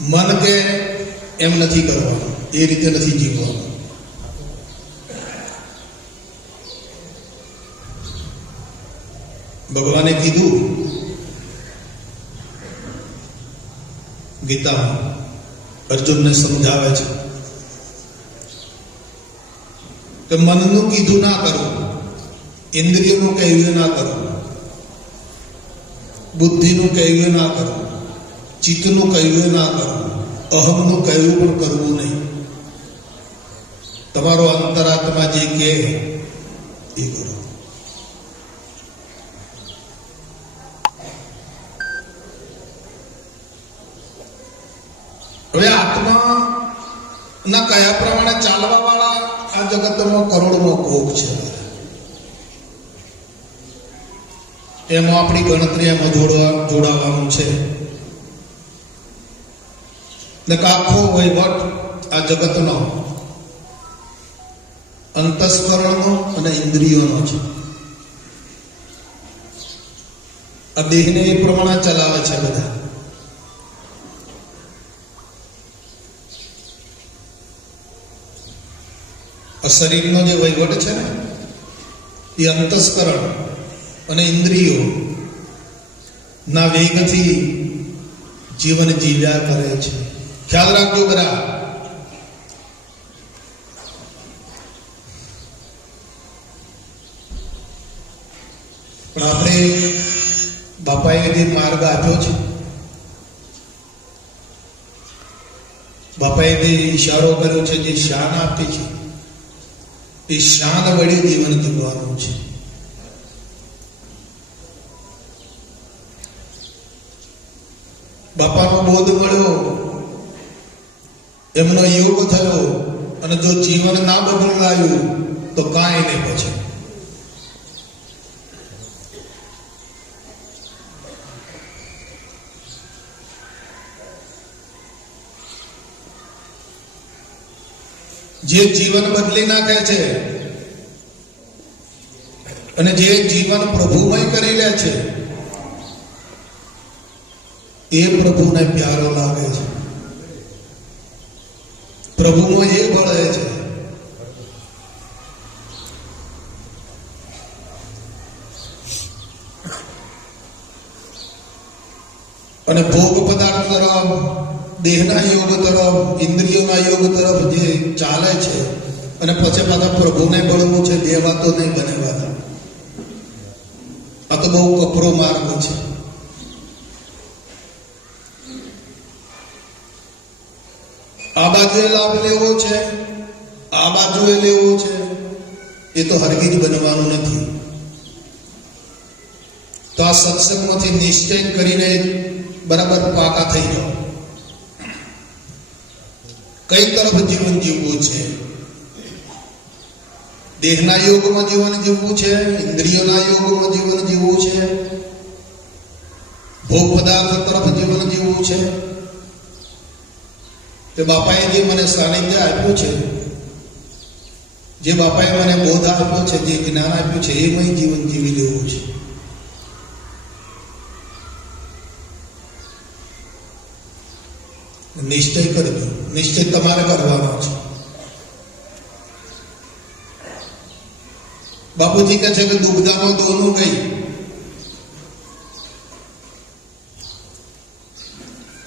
મન કે એમ નથી કરવાનું, એ રીતે નથી જીવવાનું. ભગવાને કીધું ગીતામાં, અર્જુનને સમજાવે છે કે મનનું કીધું ના કરવું, ઇન્દ્રિયનું કહ્યું ના કરવું, બુદ્ધિનું કહ્યું ના કરવું, ચિત્તનું કહ્યું ના કરવું, અહમનું કહ્યું પણ કરવું નહીં. તમારો અંતરાત્મા જે કહે એ કરો. હવે આત્મા ના કયા પ્રમાણે ચાલવા વાળા આ જગતમાં કરોડનો કોક છે. એમાં આપણી ગણતરી એમાં જોડાવાનું છે. આખો વહીવટ આ જગતનો અંતસ્કરણનો અને ઇન્દ્રિયોનો છે. આ દેહને એ પ્રમાણે ચલાવે છે બધા. આ શરીરનો જે વહીવટ છે ને એ અંતસ્કરણ અને ઇન્દ્રિયો ના વેગથી જીવન જીવ્યા કરે છે. ખ્યાલ રાખજો બધા. પણ આપણે બાપાએ જે માર્ગ આપ્યો છે, બાપાએ જે ઈશારો કર્યો છે, જે શાન આપી છે, એ શાન વડે જીવન જીવવાનું છે. બાપાનો બોધ મળ્યો, એમનો યોગ થયો, અને જો જીવન ના બદલાયું તો કાંઈ નહીં. પછી જે જીવન બદલી નાખે છે અને જે જીવન પ્રભુમય કરી લે છે એ પ્રભુને પ્યારો લાગે છે. પ્રભુમાં એ ભળે છે. અને ભોગ પદાર્થ તરફ, દેહના યોગ તરફ, ઇન્દ્રિયોના યોગ તરફ જે ચાલે છે, અને પછી પાછા પ્રભુને ભળવું છે, બે વાતો નહીં બને વાત. આ તો બહુ કપરો માર્ગ છે. આ બાજુએ લાભ લેવો છે, આ બાજુએ લેવો છે, એ તો હરગીજ બનવાનું નથી. તો આ સત્સંગમાંથી નિશ્ચય કરીને બરાબર પાકા થઈ જાઓ. કઈ તરફ જીવન જીવવું છે? દેહના યોગમાં જીવન જીવવું છે, ઇન્દ્રિયોના યોગમાં જીવન જીવવું છે, ભોગ પદાર્થ તરફ જીવન જીવવું છે. તે બાપાએ જે મને સાનિધ્ય આપ્યું છે, જે બાપાએ મને બોધ આપ્યો છે, જે જ્ઞાન આપ્યું છે, એમાં જીવન જીવી લેવું છે. નિશ્ચય કરજો. નિશ્ચય તમારે કરવાનો છે. બાપુજી કહે છે કે દુબદામાં દોનું ગઈ,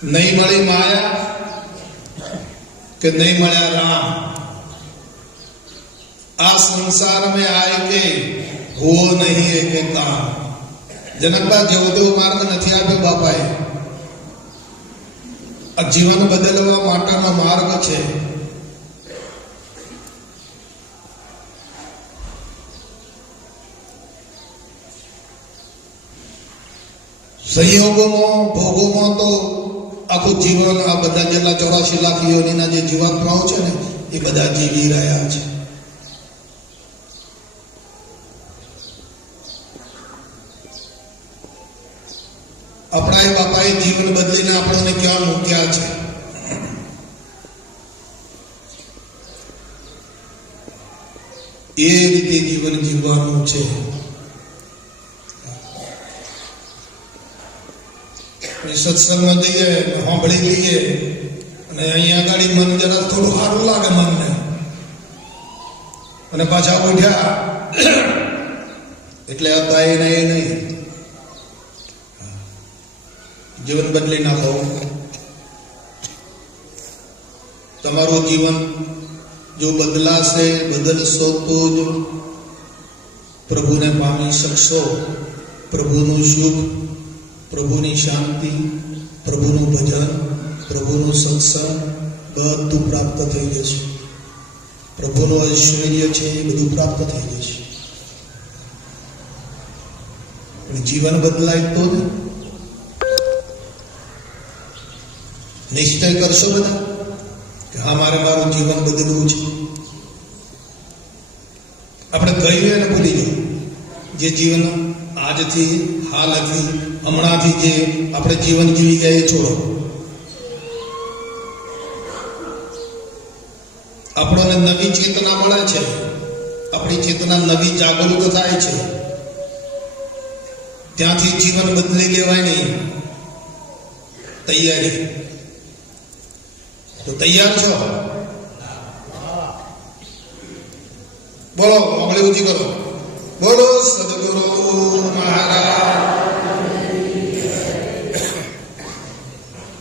નહીં મળી માયા કે નહીં મળ્યા રામ. આ સંસાર में आए के हो नहीं एक काम. જનકબા જેવો તેવો માર્ગ નથી આપ્યો બાપાએ. આ જીવન બદલવા માટેનો માર્ગ છે. સંયોગોમાં, ભોગોમાં તો આખું જીવન આ બધા જેટલા 84 લાખ યોનિના જે જીવાત્માઓ છે ને એ બધા જીવી રહ્યા છે. આપણા એ બાપાએ જીવન બદલીને આપણને ક્યાં મૂક્યા છે? એ રીતે જીવન જીવવાનું છે. સત્સંગમાં જઈએ, સાંભળી લઈએ, અને અહીંયા આગળ મન જરા થોડું સારું લાગે મનને, અને પાછા ઉઠ્યા એટલે હતા એ નહીં. જીવન બદલી નાખો. તમારું જીવન જો બદલાશે, બદલશો તો જ પ્રભુને પામી શકશો. પ્રભુનું સુખ, પ્રભુની શાંતિ, પ્રભુનું ભજન, પ્રભુનું સત્સંગ બધું પ્રાપ્ત થઈ જશે. પ્રભુનું ઐશ્વર્ય છે એ બધું પ્રાપ્ત થઈ જશે. પણ જીવન બદલાય તો જ. નિશ્ચય કરશો બધા કે હા મારે મારું જીવન બદલવું છે. આપણે કહ્યું એને ભૂલી જાઓ. જે જીવન આજથી, હાલથી, હમણાંથી જે આપણે જીવન જીવી ગયા એ છોડો. આપણને નવી ચેતના મળે છે, આપણી ચેતના નવી જાગૃત થાય છે. ત્યાંથી જીવન બદલી લેવાય નહીં. તૈયારી. તો તૈયાર છો? બોલો, આંગળી ઊંચી કરો. બોલો સદગુરુ મહારાજ.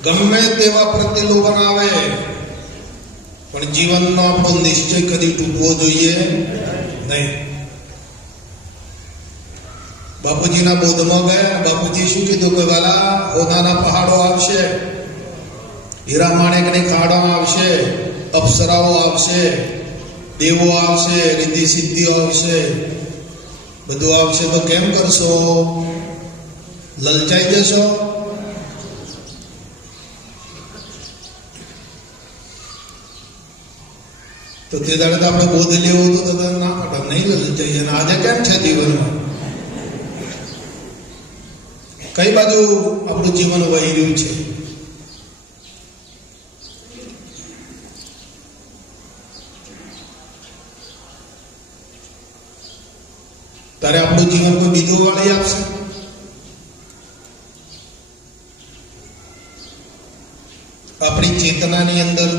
ગમે તેવા પ્રતિલોભન આવે પણ જીવનનો આપણો નિશ્ચય કદી તૂટવો જોઈએ નહીં. બાપુજીના બોધમાં ગયા. બાપુજી શું કીધું કે વાલા, હોનાના પહાડો આવશે, હીરા માણેકની ખાડો આવશે, અપ્સરાઓ આવશે, દેવો આવશે, રિદ્ધિ સિદ્ધિઓ આવશે, બધું આવશે. તો કેમ કરશો? લલચાઈ જશો? તો તે દાડે તો આપણે બોધ લેવો હતો તો ના પાડે, નહીં લલચાઈએ. અને આજે કેમ છે જીવનમાં? કઈ બાજુ આપણું જીવન વહી રહ્યું છે? તારે આપણું જીવન કોઈ બીજું વાળી આપશે? આપણી ચેતનાની અંદર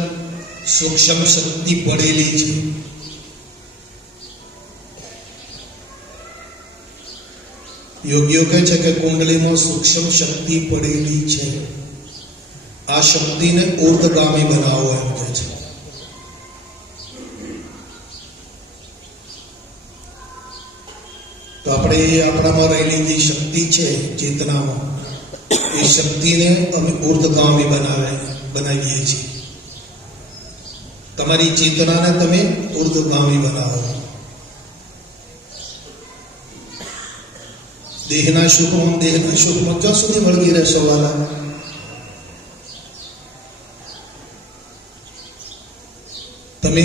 સૂક્ષ્મ શક્તિ પડેલી છે. યોગીઓ કહે છે કે કુંડલીમાં સૂક્ષ્મ શક્તિ પડેલી છે. આ શક્તિને ઉર્ધગામી બનાવો એમ કહે છે. તો આપણે આપણામાં રહેલી જે શક્તિ છે ચેતનામાં, એ શક્તિને અમે ઉર્ધગામી બનાવીએ છીએ. તમારી ચેતનાને તમે ઉર્ધગામી બનાવો. દેહના સુખમાં ક્યાં સુધી વળગી રહેશો વાલા? તમે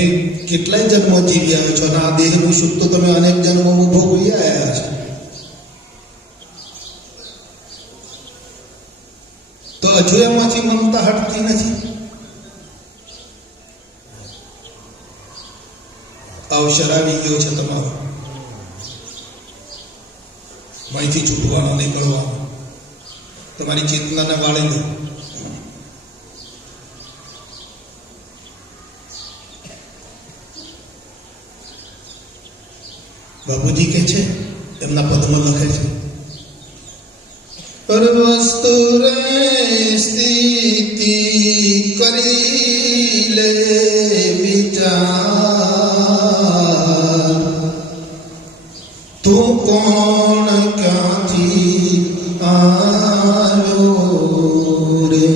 કેટલાય જન્મો જીવી આવ્યા છો અને આ દેહનું સુખ તો તમે અનેક જન્મોમાં ભોગવી આવ્યા છો. તો હજુ એમાંથી મમતા હટતી નથી. અવસર આવી ગયો છે તમારો, અહીંથી છૂટવાનો, નીકળવાનો. તમારી ચેતનાને વાળી દો. બાપુજી કહે છે, એમના પદમાં લખે છે, પરવસ્તુ રે સ્થિતિ કરી લે વિચાર, તું કોણ ક્યાંથી આવ્યો રે?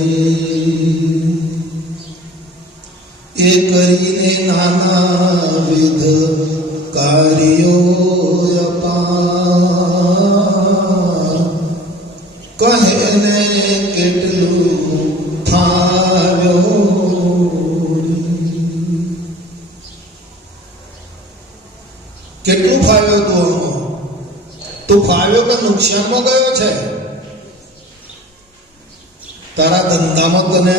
એ કરીને નાના વિધ કાર્યો અપાર, કહે ને કેટલું ફાવ્યો. કેટલું ફાવ્યો તું ફાવ્યો કે નુકસાનમાં ગયો છે? તારા ધંધામાં તને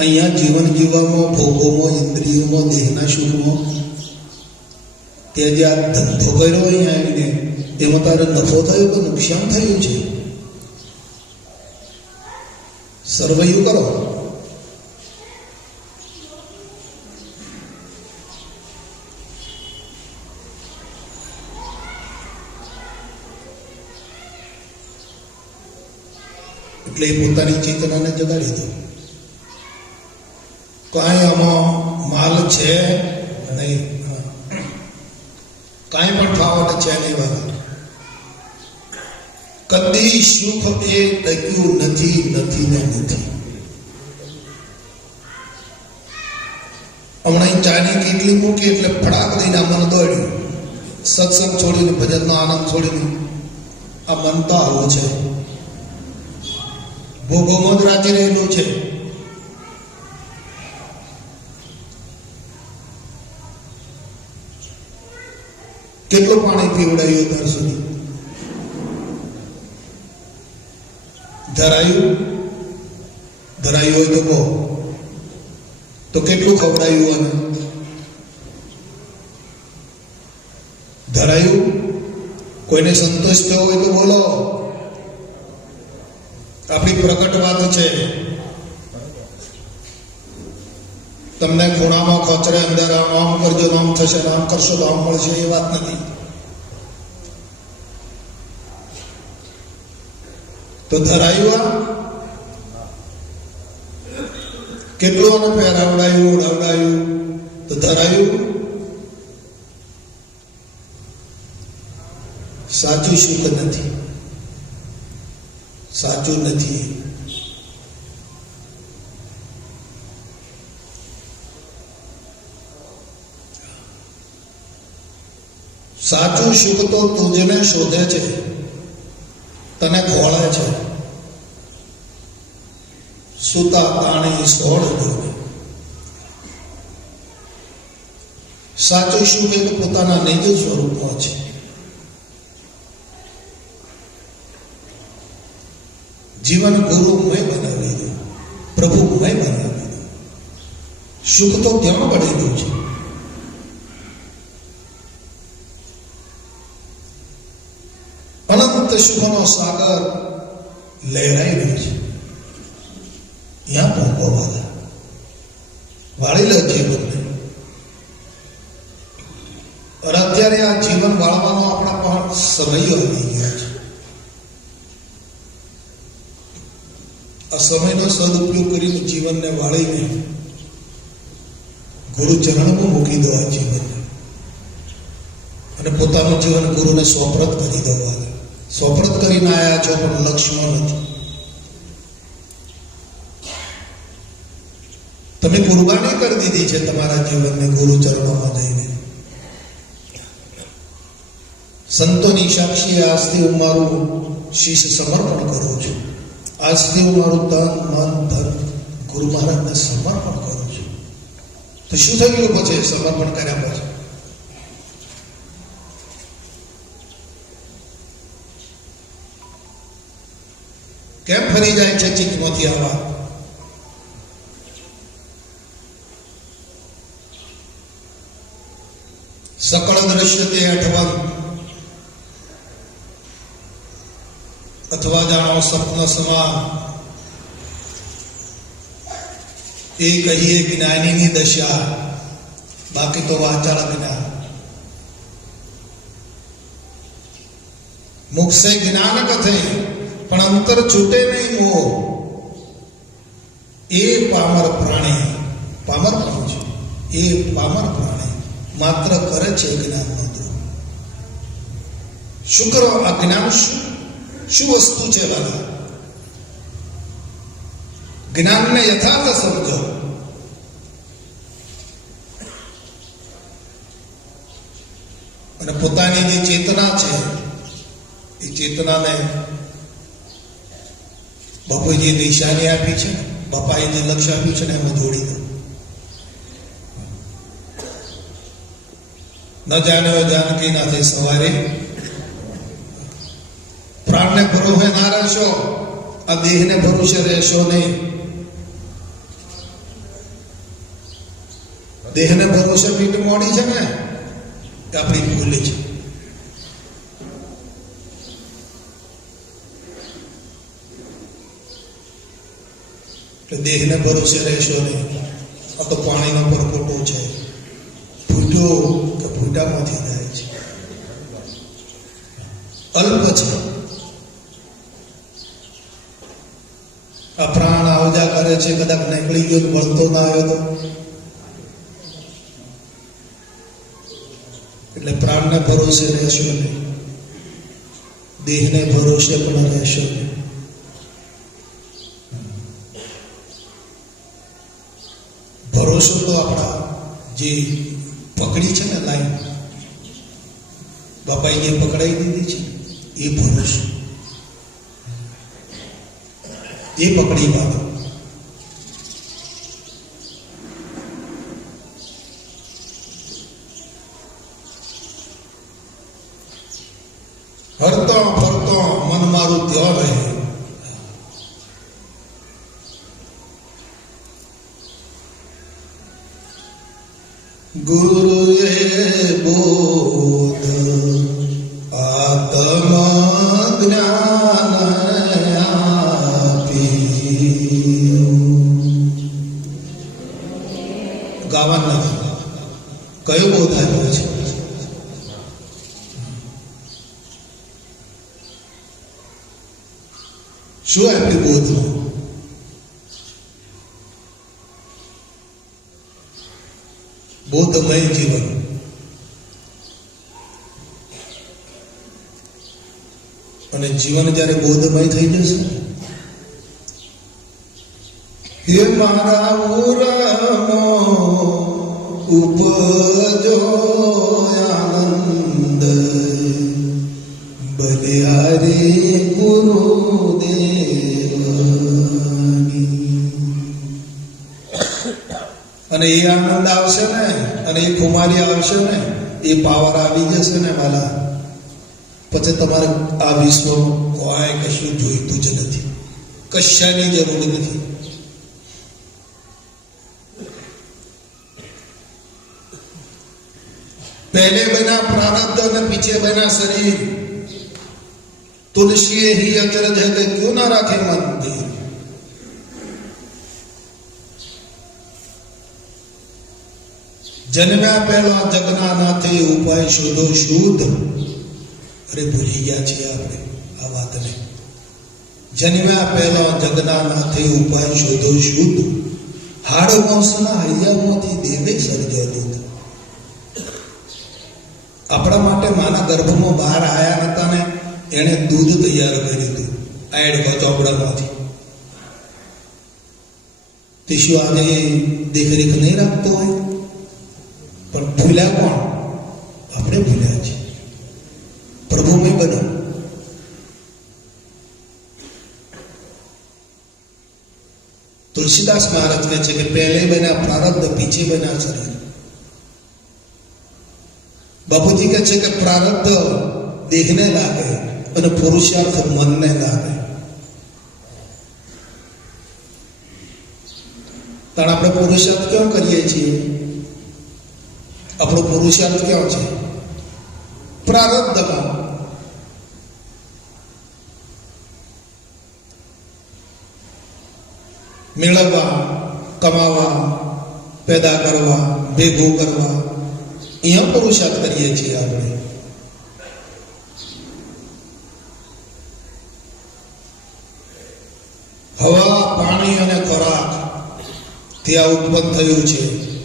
અહીંયા જીવન જીવવામાં, ભોગોમાં, ઇન્દ્રિયોમાં, દેહના સુખમાં તે જે આ ધંધો કર્યો અહીંયા આવીને, એમાં તારે નફો થયો કે નુકસાન થયું છે? સર્વૈયું કરો. એટલે એ પોતાની ચેતનાને જગાડી દો. કાંઈ આમાં માલ છે નહીં, કાંઈ પણ ફાવટ છે નહીં વાળા. કદી સુખ એ ટક્યું નથી, નથી ને નથી. હમણાં ચાની કેટલી મૂકી એટલે ફડાક દઈને મન દોડ્યું. સત્સંગ છોડીને, ભજનનો આનંદ છોડીને આ મન તો આવો છે, ભોગોમાં જ રાજી રહેલું છે. કેટલું પાણી પીવડાયું અત્યાર સુધી? ધરાયું હોય તો કહો, તો કેટલું ખવડાયું? અને ધરાયું? કોઈને સંતોષ થયો હોય તો બોલો. આપણી પ્રકટ વાત છે. તમને ખૂણામાં ખોચરે અંદર આમ કરજો તો આમ થશે, આમ કરશો તો આમ મળશે, એ વાત નથી. તો ધરાયું? કેટલું આને પહેરાવડાયું, ઉડાવડાયું, તો ધરાયું? સાચું સુખ નથી, સાચું નથી. સાચું સુખ તો તુજને શોધે છે, તને ખોળે છે. સુતા તાણી સોળ ડોલે. સાચું સુખ એ પોતાના નિજ સ્વરૂપમાં છે. જીવન ગુરુમય બનાવી દો, પ્રભુમય બનાવી દો. સુખ તો ત્યાં પડેલું છે. અનંત સુખનો સાગર લહેરાઈ રહ્યો છે. ત્યાં પહોંચવા વાળી લે જીવનને. અને અત્યારે આ જીવન વાળવાનો આપણા પણ સમય આવી ગયો છે. આ સમયનો સદુપયોગ કરીને જીવનને વાળીને ગુરુ ચરણમાં મૂકી દો. આ જીવનને અને પોતાનું જીવન ગુરુને સોપરત કરી દો. સોપરત કરીને આવ્યા છો પણ લક્ષ્યમાં નથી. તમે કુરબાની કરી દીધી છે તમારા જીવનને ગુરુ ચરણોમાં જઈને. સંતોની સાક્ષી આજથી હું મારું શીશ સમર્પણ કરું છું. આજથી હું મારું તન મન ધન ગુરુ મહારાજને સમર્પણ કરું છું. તો શું થઈ ગયું પછી સમર્પણ કર્યા પછી? કેમ ફરી જાય છે ચિત્તમાંથી આવા? સકળ દ્રશ્યતે અઠવન, અથવા જાણો સ્વપ્ન સમાન. એ કહીએ જ્ઞાનીની દશા, બાકી તો વાચાળ જ્ઞાન. મુખ સે જ્ઞાન કથે પણ અંતર છૂટે નહીં મોહ. એ પામર પ્રાણી, પામર કોણ છે? એ પામર પ્રાણી માત્ર કરે છે જ્ઞાન માત્ર. શું કરો? આ જ્ઞાન શું વસ્તુ છે વાલા? જ્ઞાનને યથાર્થ સમજો. અને પોતાની જે ચેતના છે એ ચેતનાને બાપુએ જે નિશાની આપી છે, બાપાએ જે લક્ષ્ય આપ્યું છે ને એમાં જોડી દો. ન જાને જાનકી નાથે સવારે. પ્રાણને ભરોસે ના રહેશો, આ દેહને ભરોસે રહેશો નહીં. દેહને ભરોસે મીટ મોડી છે ને એ આપણી ભૂલ છે. એટલે દેહને ભરોસે રહેશો નહીં. આ તો પાણીનો પરપોટો છે, ફૂટ્યો કે ફૂટામાંથી જાય છે, અલ્પ છે. આ પ્રાણ આવજા કરે છે, કદાચ નીકળી ગયો તો વળતો ના આવ્યો તો. એટલે પ્રાણને ભરોસે રહેશો નહીં, દેહને ભરોસે પણ રહેશો નહીં. ભરોસો તો આપણા જે પકડી છે ને લાઈન, બાપાએ જે પકડાઈ દીધી છે એ ભરોસો, એ પકડી બાબા. હરતો ફરતો મન મારું ત્યાં રહે. ગુરુએ બોધ આત્મ જ્ઞાન આપ્યું. ગાવા નથી, કયો બોધ આપ્યો છે? શું આપ્યું બોધમાં? બોધમય જીવન. અને જીવન જ્યારે બોધમય થઈ જશે, હે મારા ઉરમો ઉપજો આનંદ બલિહારી ગુરુદેવની. અને એ આનંદ આવશે ને, અને એ કુમારી આવશે ને, એ પાવર આવી જશે ને વાલા, પછી તમારે આ વિશ્વ કોઈ કશું જોઈતું જ નથી, કશાની જરૂર નથી. पहले बना प्रारब्ध और पीछे बना शरीर. तुलसी ही अचरज है कि क्यों ना रखे मंदिर. जन्म्या पहला जगना नाथे उपाय शोधो शुद्ध. अरे भूली गया छे आपने आ बात ने. जन्म्या पहला जगना नाथे उपाय शोधो शुद्ध. हाड़ मांसना हૈયામાંથી દેવે સર્જ્યો. આપણા માટે માના ગર્ભમાં બહાર આવ્યા હતા ને, એને દૂધ તૈયાર કર્યું હતું એડ ચોપડામાંથી. તે શું આજે દેખરેખ નહીં રાખતો હોય? પણ ભૂલ્યા કોણ? આપણે ભૂલ્યા છીએ. પ્રભુમય બનો. तुलसीदास महाराज કહે છે કે પહેલે બન્યા પ્રારબ્ધ, પીછે બન્યા શરીર. બાપુજી કહે છે કે પ્રારબ્ધ દેહને લાગે અને પુરુષાર્થ મનને લાગે. કારણ આપણે પુરુષાર્થ ક્યાં કરીએ છીએ? આપણો પુરુષાર્થ ક્યાં છે? પ્રારબ્ધમાં. મેળવવા, કમાવા, પેદા કરવા, ભેગું કરવા, અહીંયા પુરુષાર્થ કરીએ છીએ આપણે. હવા, પાણી અને ખોરાક ત્યાં ઉત્પન્ન થયું છે.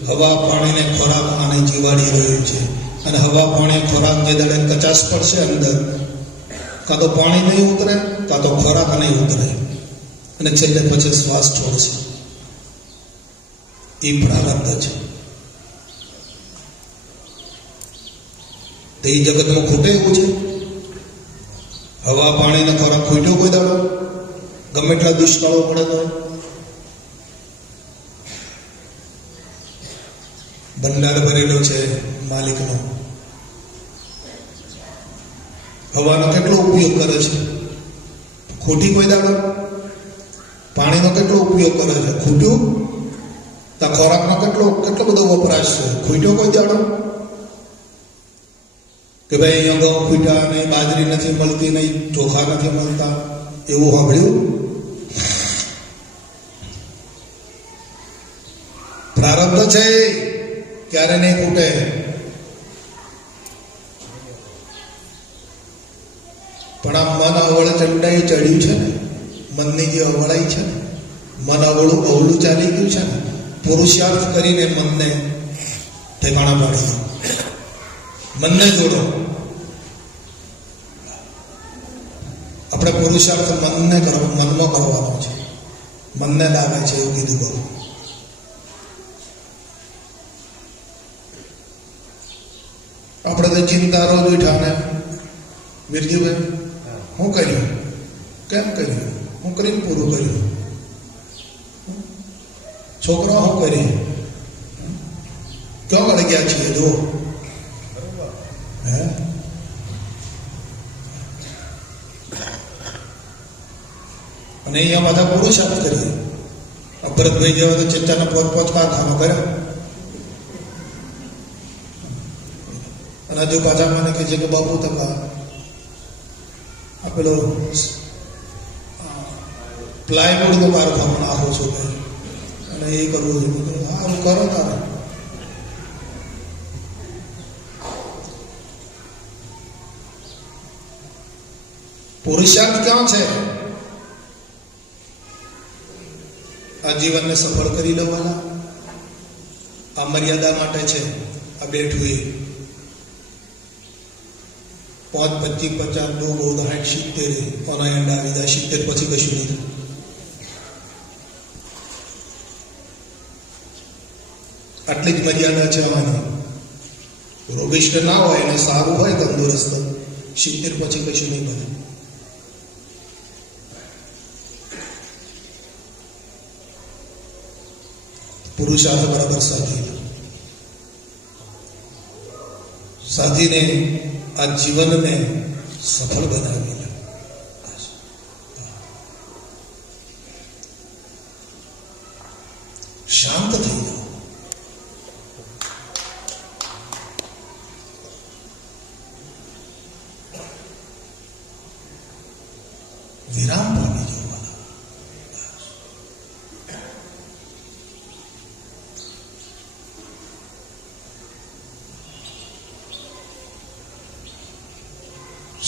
હવા, પાણી ને ખોરાક આને જીવાડી રહ્યું છે. અને હવા, પાણી, ખોરાક જે દડે કચાશ પડશે અંદર, કાં તો પાણી નહીં ઉતરે, કાં તો ખોરાક નહીં ઉતરે, અને છેલ્લે પછી શ્વાસ છોડશે. એ પ્રારબ્ધ છે. તો એ જગતમાં ખૂટે એવું છે? હવા, પાણી ને ખોરાક ખૂટ્યો કોઈ દાડો? ગમે એટલા દુષ્કાળો પડે તો ભંડાર ભરેલો છે માલિકનો. હવાનો કેટલો ઉપયોગ કરે છે? ખૂટી કોઈ દાડો? પાણીનો કેટલો ઉપયોગ કરે છે? ખૂટ્યું? તો ખોરાકનો કેટલો બધો વપરાશ છે? ખૂટ્યો કોઈ દાડો? કે ભાઈ અહીંયા ઘઉં ખૂટ્યા નહીં, બાજરી નથી મળતી, નહીં ચોખા નથી મળતા, એવું સાંભળ્યું? પ્રારબ્ધ છે, ક્યારે નહીં ખૂટે. પણ આ મન અવળ ચંડાઈ ચડ્યું છે ને, મનની જે અવળાઈ છે ને, મન અવળું ચાલી ગયું છે ને, પુરુષાર્થ કરીને મનને ઠેકાણા પાડી દો, મનને જોડો. આપણે પુરુષાર્થ મનમાં કરવાનો છે. મનને લાગે છે એવું કીધું કરો. આપણે તો ચિંતા રોજ ઉઠાને વીરજીભાઈ હું કર્યું, કેમ કર્યું, હું કરીને પૂરું કર્યું, છોકરા હું કરી, ક્યાં વળી ગયા છીએ જો. હે અને અહીંયા બધા પુરુષાર્થ કરીએ. ભરતભાઈ જેવા તો ચચાના પોચ કારખાનો કર્યા અને હજુ પાછા મને કહે છે કે બાપુ તમે આ પેલો પ્લાયવુડનો કારખાનો નાખો છો કે અને એ કરવું છે. સારું કરો તારે. પુરુષાર્થ ક્યાં છે? આ જીવનને સફળ કરી લેવાના. આ મર્યાદા માટે છે. આ બેઠું એ 5, 25, 50, 2, 60, 70 કોના એંડા આવી જાય. 70 પછી કશું નહીં. આટલી જ મર્યાદા છે આની. રોગિષ્ટ ના હોય અને સારું હોય તંદુરસ્ત, 70 પછી કશું નહીં બને. પુરુષાર્થ બરાબર સાધીને આ જીવનને સફળ બનાવી લે. શાંત થઈ જાઓ. વિરામ પામી જવાના.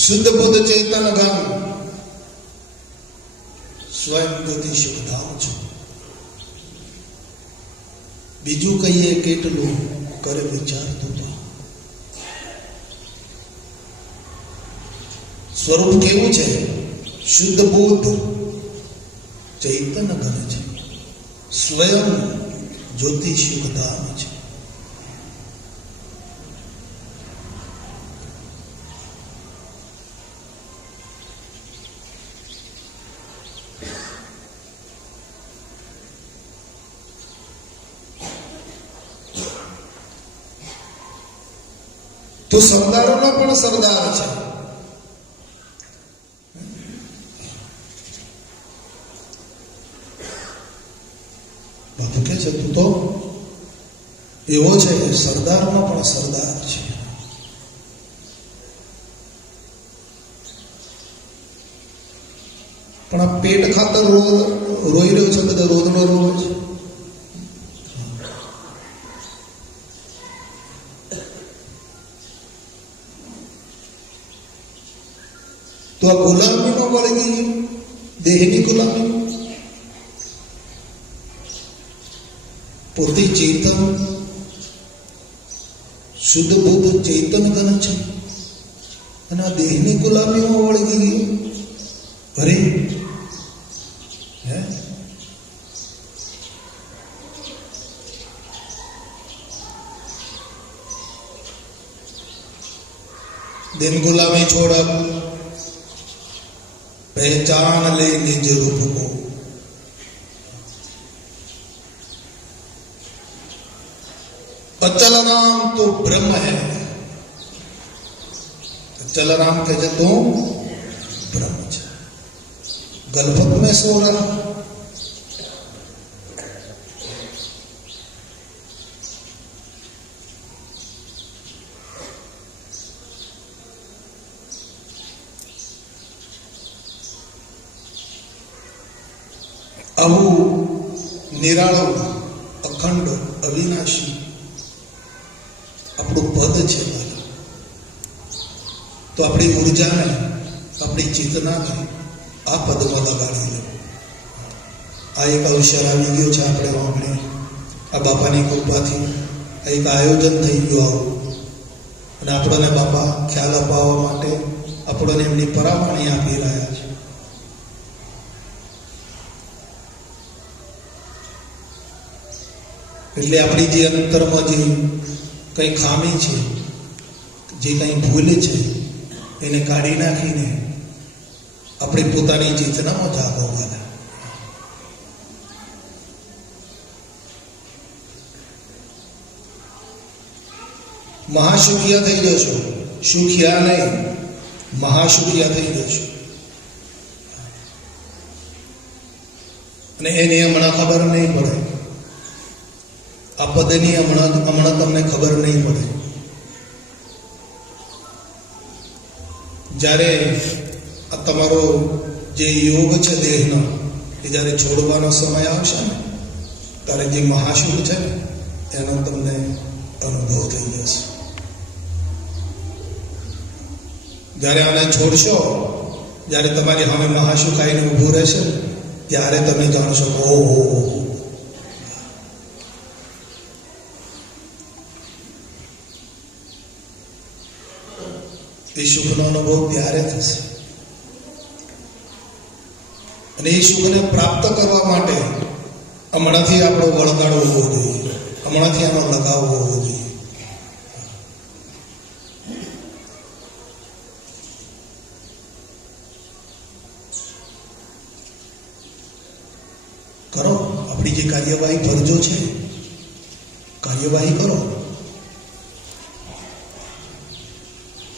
શુદ્ધ બુદ્ધ ચેતન ગમ સ્વયં ગતિ શુદ્ધામ છું. બીજું કહીએ કેટલું કરે વિચારતું તો. સ્વરૂપ કેવું છે? શુદ્ધ બુદ્ધ ચૈતન્ય ગમે છે, સ્વયં જ્યોતિ શુદ્ધામ છે. તો સરદારોનો પણ સરદાર છે. બધું કે છે તું તો એવો છે કે સરદારનો પણ સરદાર છે. પણ આ પેટ ખાતર રોઈ રહ્યો છે. બધા રોજનો રોજ તો આ ગુલામીનો વળગી ગયો, દેહની ગુલામી. પોતે ચેતન શુદ્ધ બુદ્ધ ચેતન ગણ છે અને આ દેહની ગુલામીમાં વળગી ગયો. અરે હે दिन गुलामी छोड़ पहचान ले निज रूप को. अचल राम तो ब्रह्म है. अचल राम कहते तो ब्रह्म है. गलफत में सो रहा. આવું નિરાળો અખંડ અવિનાશી આપણું પદ છે. તો આપણી ઉર્જાને આપણી ચેતનાને આ પદમાં લગાડી લો. આ એક અવસર આવી ગયો છે આપણે આ બાપાની કૃપાથી એક આયોજન થઈ ગયું આવું, અને આપણને બાપા ખ્યાલ અપાવવા માટે આપણને એમની પરામણી આપી રહ્યા છે. એટલે આપણી જે અંતરમાં જે કંઈ ખામી છે, જે કંઈ ભૂલ છે, એને કાઢી નાખીને આપણી પોતાની ચેતનામાં જાગવવાના. મહાસુખિયા થઈ જશો, સુખિયા નહીં, મહાસુખિયા થઈ જશો. અને એની હમણાં ખબર નહીં પડે, આ પદની હમણાં તમને ખબર નહીં પડે. જ્યારે આ તમારો જે યોગ છે દેહનો, એ જ્યારે છોડવાનો સમય આવશે ને, ત્યારે જે મહાસુખ છે ને એનો તમને અનુભવ થઈ જશે. જ્યારે આને છોડશો, જ્યારે તમારી સામે મહાસુખ આવીને ઊભું રહેશે, ત્યારે તમે જાણશો કે ઓહો, એ સુખનો અનુભવ ત્યારે થશે. અને એ સુખને પ્રાપ્ત કરવા માટે હમણાંથી આપણો વળગાડો હોવો જોઈએ, હમણાંથી આનો લગાવ હોવો જોઈએ. કરો આપણી જે કાર્યવાહી ફરજો છે, કાર્યવાહી કરો.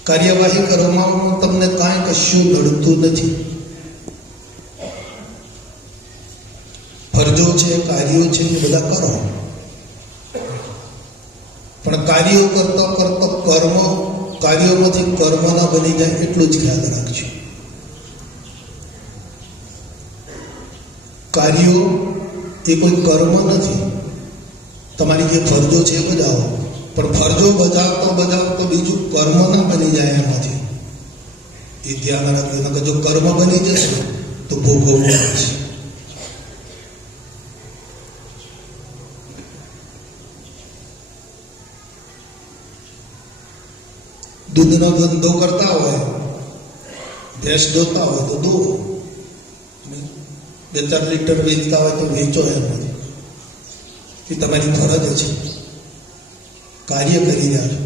કાર્યવાહી કરવામાં તમને કાંઈ કશું નડતું નથી. ફરજો છે, કાર્યો છે, એ બધા કરો. પણ કાર્યો કરતા કરતા કાર્યોમાંથી કર્મ ના બની જાય એટલું જ ખ્યાલ રાખજો. કાર્યો એ કોઈ કર્મ નથી. તમારી જે ફરજો છે એ બજાવો, પણ ફરજો બજાવતો બીજું કર્મ ના બની જાય એમાંથી. એ ધ્યાન રાખજો, કે જો કર્મ બની જશે તો ભોગવવું પડશે. દૂધનો ધંધો કરતા હોય, ભેંસ દોતા હોય તો દો, 2-4 લીટર વેચતા હોય તો વેચો. એમાંથી એ તમારી ફરજ છે, કાર્ય કરી રહ્યા છો.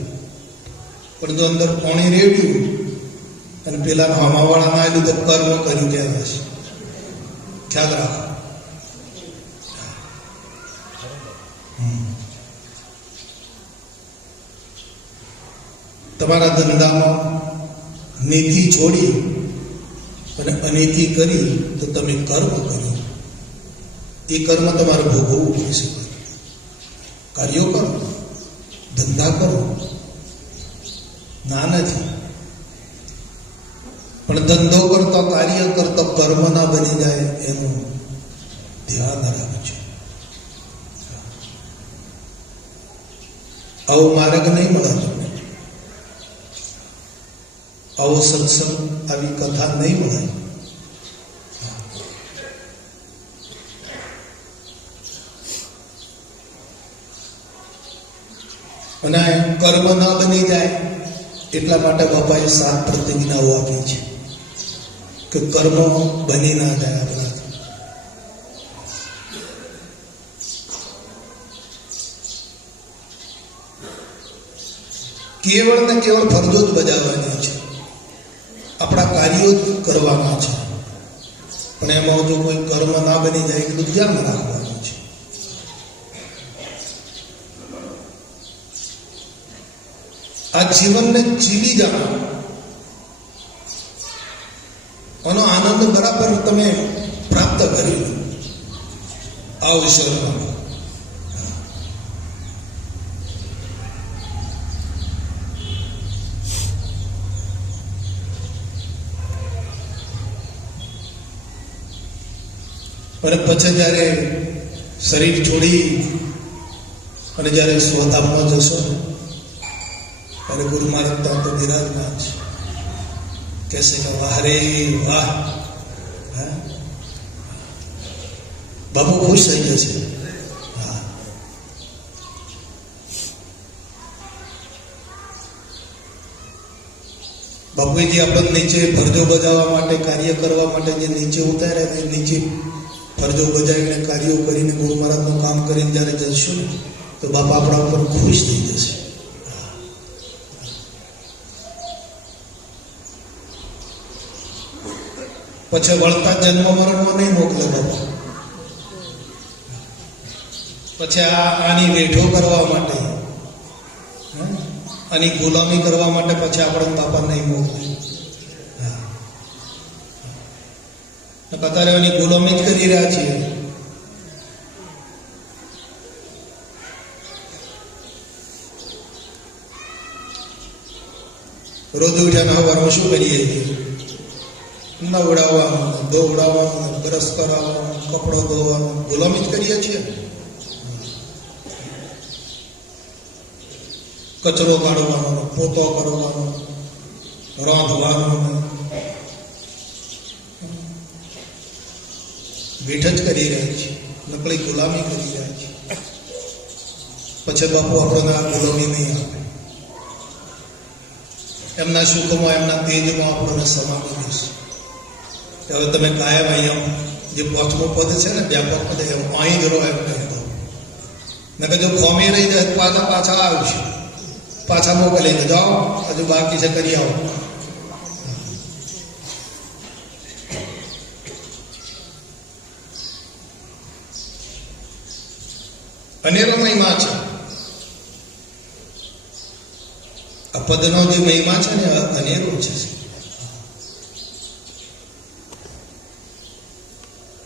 પણ જો અંદર પાણી રેડ્યું અને પેલા હમાવાળા ના આવ્યું તો કર્મ કર્યું કહેવાય છે. ખ્યાલ રાખો. તમારા ધંધામાં નીતિ છોડી અને અનીતિ કરી તો તમે કર્મ કર્યું. એ કર્મ તમારે ભોગવવું પડશે. કાર્યો કરો, ધંધા કરો, ના નથી. પણ ધંધો કરતા, કાર્ય કરતા કર્મ ના બની જાય એનું ધ્યાન રાખજો. આવો માર્ગ નહીં મળે તમને, આવો સત્સંગ, આવી કથા નહીં મળે. અને કર્મ ના બની જાય એટલા માટે બાપાએ 7 પ્રતિજ્ઞાઓ આપી છે કે કર્મ બની ના જાય આપણાથી. કેવળ ને કેવળ ફરજો જ બજાવવાની છે, આપણા કાર્યો જ કરવાના છે. પણ એમાં જો કોઈ કર્મ ના બની જાય એટલું ધ્યાન રાખવાનું છે. આ જીવનને જીવી જાઓ, આનો આનંદ બરાબર તમે પ્રાપ્ત કરી લો આ અવસરમાં. અને પછી જ્યારે શરીર છોડી અને જ્યારે સ્વધામમાં જશો ત્યારે ગુરુ મહારાજ તો બિરાજમાન છે. કહેશે કે વાહ રે વાહ, બાપુ ખુશ થઈ જશે. હા, બાપુએ જે આપણને નીચે ફરજો બજાવવા માટે, કાર્ય કરવા માટે જે નીચે ઉતાર્યા તે નીચે ફરજો બજાવીને, કાર્યો કરીને, ગુરુ મહારાજનું કામ કરીને જ્યારે જશું ને તો બાપા આપણા ઉપર ખુશ થઈ જશે. પછી વળતા જન્મ મરણમાં નહીં મોકલે બાપા. પછી આની વેઠો કરવા માટે, આની ગુલામી કરવા માટે પછી આપણે બાપા નહીં મોકલે. અત્યારે એની ગુલામી જ કરી રહ્યા છીએ. રોજ ઉઠ્યાના સવારમાં શું કરીએ છીએ? નવડાવવાનું, ધોવડાવવાનું, બ્રશ કરાવવાનું, કપડો ધોવાનું, ગુલામી જ કરીએ છીએ. કચરો કાઢવાનો, પોતો કરવાનો, રાંધવાનો, વેઠ જ કરી રહ્યા છીએ, નકલી ગુલામી કરી રહ્યા છીએ. પછી બાપુ આપણને આ ગુલામી નહીં આપે. એમના સુખમાં, એમના તેજમાં આપણને સમાવી દેશે. હવે તમે કાયમ અહીંયા જે પાંચમો પદ છે ને, વ્યાપક પદ, એમ અહીં જ રહો એમ કહી દો. નકર જો ખોમી રહી જાય પાછા આવશે, પાછા મોકલીને જાઓ, હજુ બાકી છે કરી આવો. અનેરો મહિમા છે આ પદનો. જે મહિમા છે ને અનેરો છે.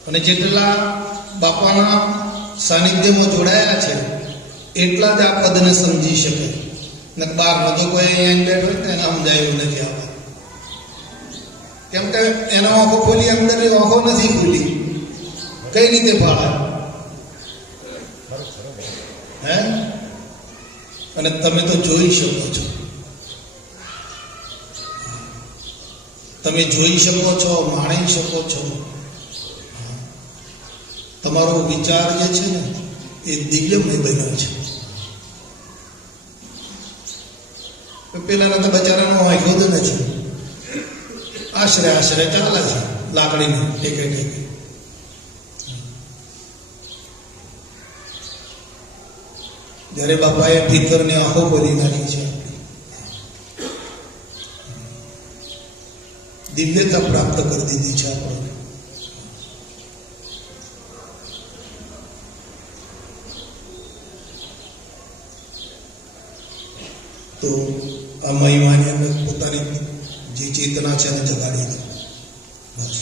અને જેટલા બાપાના સાનિધ્યમાં જોડાયા છે એટલા જ આ પદને સમજી શકે. ને બહાર બધો કોઈ અહીંયા બેઠો હોય ને એને સમજાયું નથી આવતા. કેમ કે એનો આંખો ખોલી, અંદર આંખો નથી ખુલી. કઈ રીતે ફાળે? હે? અને તમે તો જોઈ શકો છો, તમે જોઈ શકો છો, માણી શકો છો. તમારો વિચાર જે છે ને એ દિવ્યમય બન્યો છે. પેલાના તો બચારાનો વાંખ્યો જ નથી. આશરે ચાલે છે લાકડીને ટેકે. જ્યારે બાપાએ ભીતરની આંખો ખોલી નાખી છે, દિવ્યતા પ્રાપ્ત કરી દીધી છે આપણે. તો આ મહિમાની અંદર પોતાની જે ચેતના છે એને જગાડી દો. બસ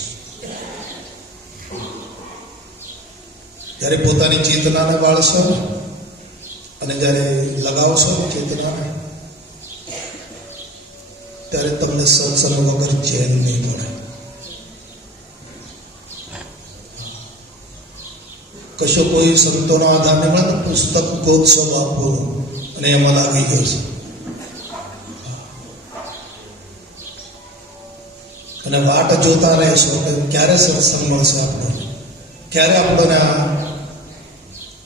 જ્યારે પોતાની ચેતનાને વાળશો અને જ્યારે લગાવશો ચેતનાને, ત્યારે તમને સત્સંગ વગર ચેન નહીં પડે. કશો કોઈ સંતોનો આધાર નહીં મળે તો પુસ્તક ગોતશો આપો અને એમાં લાગી જશે. અને વાટ જોતા રહેશો કે ક્યારે સત્સંગ મળશે આપણને, ક્યારે આપણને આ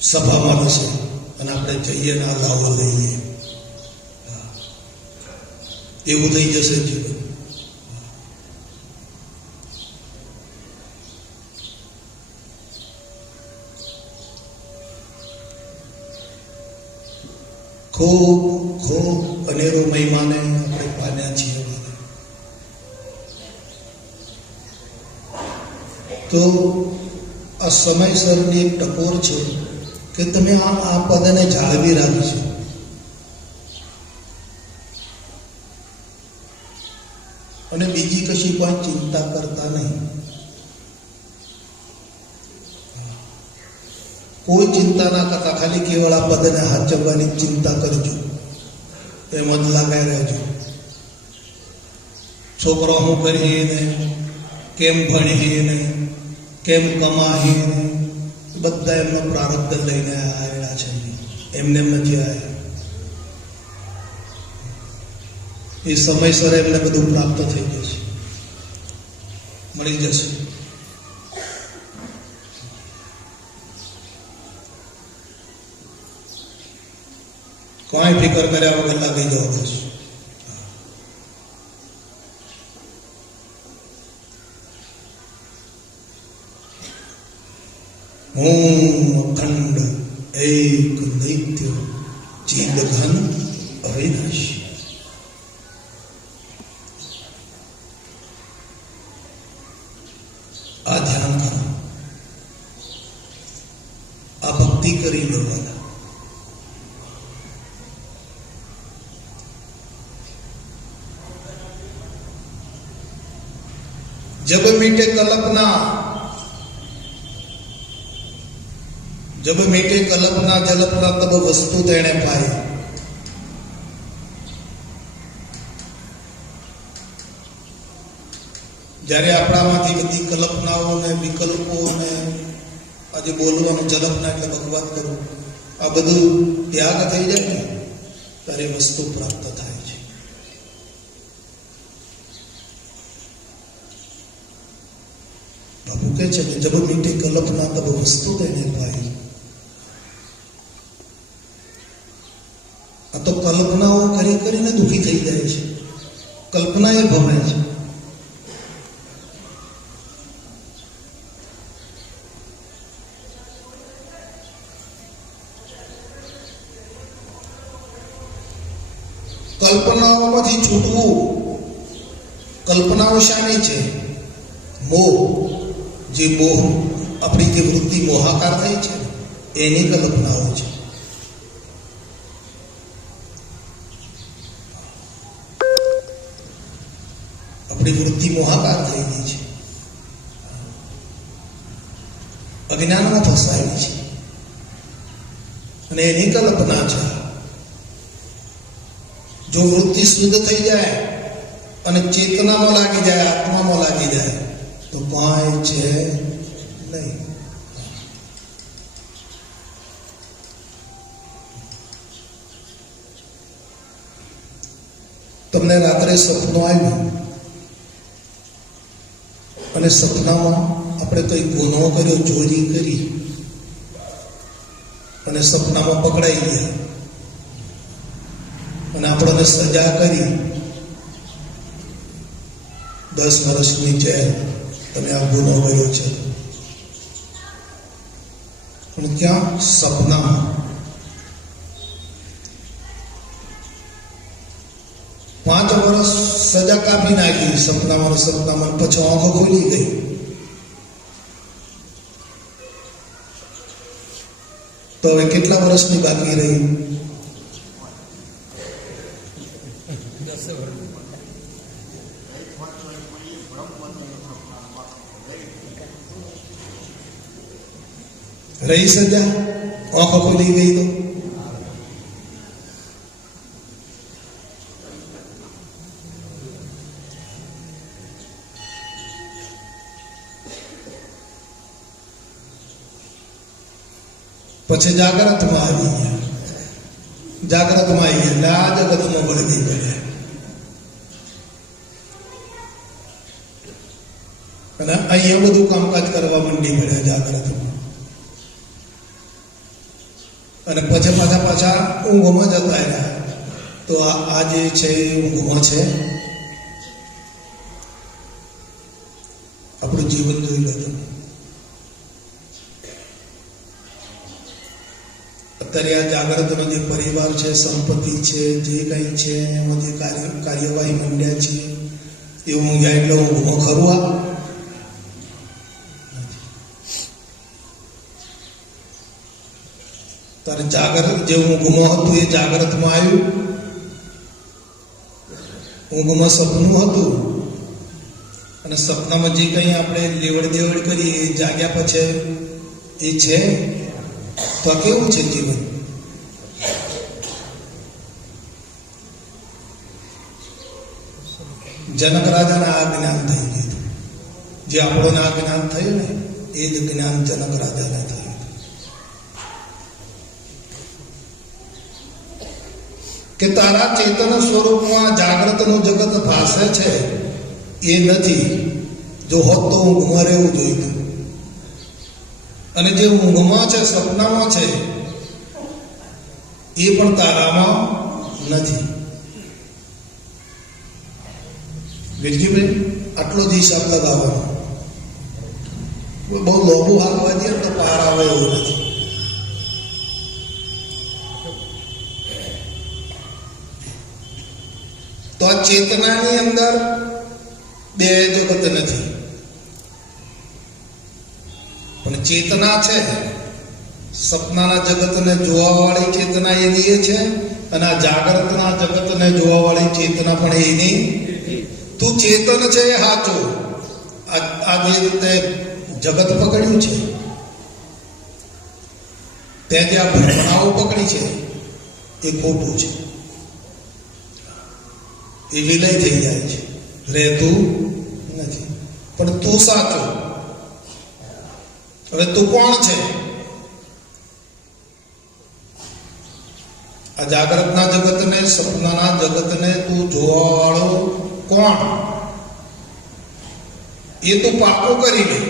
સભા મળશે અને આપણે જઈએ ને આ લાવો લઈએ. એવું થઈ જશે જીવન. ખૂબ ખૂબ અનેરો મહિમાને આપણે પામ્યા છીએ. તો આ સમયસરની એક ટકોર છે કે તમે આ પદને જાળવી રાખીશું. અને બીજી કશી કોઈ ચિંતા કરતા નહીં. કોઈ ચિંતા ના કરતા, ખાલી કેવળ આ પદને હાચવવાની ચિંતા કરજો. એમ જ લાગાઈ રહેજો. છોકરો હું કરીએ ને, કેમ ભણીએ ને, કેમ કમાઈએ ને, બધા એમનો પ્રારબ્ધ લઈને આવેલા છે. એમને નથી આવ્યા. એ સમયસર એમને બધું પ્રાપ્ત થઈ જશે, મળી જશે. કોઈ ફિકર કર્યા વગર લાગી જાઓ બસ. હું અખંડ એક નિત્ય ચિદઘન અવિનાશી. આ ધ્યાન કરો, આ ભક્તિ કરી લેવાના. जब मीटे कल्पना, जब मीटे कल्पना जल्पना तब वस्तु तेने पाई. જ્યારે આપણામાંથી બધી કલ્પનાઓ ને વિકલ્પો ને આજે બોલવાનું જલ્પના એટલે ભગવાન કરું આ બધું ત્યાગ થઈ જાય ને ત્યારે વસ્તુ પ્રાપ્ત થાય છે. બાપુ કહે છે કે જબ મીઠી કલ્પના તબ વસ્તુ તેને પાઈ. આ તો કલ્પનાઓ કરી કરીને દુઃખી થઈ જાય છે, કલ્પના એ ભમે છે. કલ્પનાઓમાંથી છૂટવું. કલ્પનાઓ શાની છે? મોહ. જે મોહ આપણી જે વૃત્તિ મોહાકાર થઈ છે એની કલ્પનાઓ છે. આપણી વૃત્તિ મોહાકાર થઈ ગઈ છે, અજ્ઞાનમાં ફસાયેલી છે અને એની કલ્પના છે. જો વૃત્તિ શુદ્ધ થઈ જાય અને ચેતનામાં લાગી જાય, આત્મામાં લાગી જાય તો કાંઈ છે નહીં. તમને રાત્રે સપનું આવ્યું અને સપનામાં આપણે કઈ ગુનો કર્યો, ચોરી કરી અને સપનામાં પકડાઈ ગયા અને આપણને સજા કરી 10 વર્ષની જેલ, તમે આ ગુનો કર્યો છે. પણ ક્યાં? સપનામાં. પાંચ વર્ષ સજા કાપી નાખી સપનામાં, સપનામાં પછી આંખો ખોલી ગઈ. તો હવે કેટલા વર્ષની બાકી રહી? રહી સજા? આંખો ખોલી ગઈ તો પછી જાગ્રતમાં આવી ગયા. જાગ્રતમાં આવી ગયા એટલે આ જગતમાં બળદી પડ્યા અને અહીંયા બધું કામકાજ કરવા માંડી પડ્યા જાગ્રતમાં. અને પછી પાછા ઊંઘમાં જતા રહ્યા. તો આ જે છે ઊંઘમાં છે. આપણું જીવન જોઈ લો તમે. અત્યારે આ જાગ્રતનો જે પરિવાર છે, સંપત્તિ છે, જે કંઈ છે એમાં જે કાર્યવાહી માંડ્યા છે એ ઊંઘ્યા એટલે ઊંઘમાં ખરું આ તારે જાગ્રત જે ઊંઘમાં હતું એ જાગ્રતમાં આવ્યું. ઊંઘમાં સપનું હતું અને સપનામાં જે કંઈ આપણે લેવડ દેવડ કરી એ જાગ્યા પછી એ છે. તો આ કેવું છે જીવન? જનક રાજાને આ જ્ઞાન થઈ ગયું. જે આપણને આ જ્ઞાન થયું ને એ જ જ્ઞાન જનક રાજાને થયું. કે તારા ચેતન સ્વરૂપમાં જાગ્રતનું જગત ભાસે છે એ નથી. જો હોત તો ઊંઘમાં રહેવું જોઈતું. અને જે ઊંઘમાં છે, સપનામાં છે એ પણ તારામાં નથી. વિરજીભાઈ આટલો જ હિસાબ લગાવવાનો. બહુ લોબુ હાલવા દે તો પાર આવે એવું નથી. તો આ ચેતનાની અંદર બે જગત નથી, પણ ચેતના છે. સપનાના જગતને જોવા વાળી ચેતના એની એ છે, અને આ જાગૃતના જગતને જોવા વાળી ચેતના પણ એની. તું ચેતન છે એ સાચો. આ જે રીતે જગત પકડ્યું છે, તે જે આ ભ્રમણાઓ પકડી છે એ ખોટું છે. એ વિલય થઈ જાય છે, રહેતું નથી. પણ તું સાચો. હવે તું કોણ છે? આ જાગૃતના જગતને, સપનાના જગતને તું જોવા વાળો કોણ? એ તું પાકું કરી લે,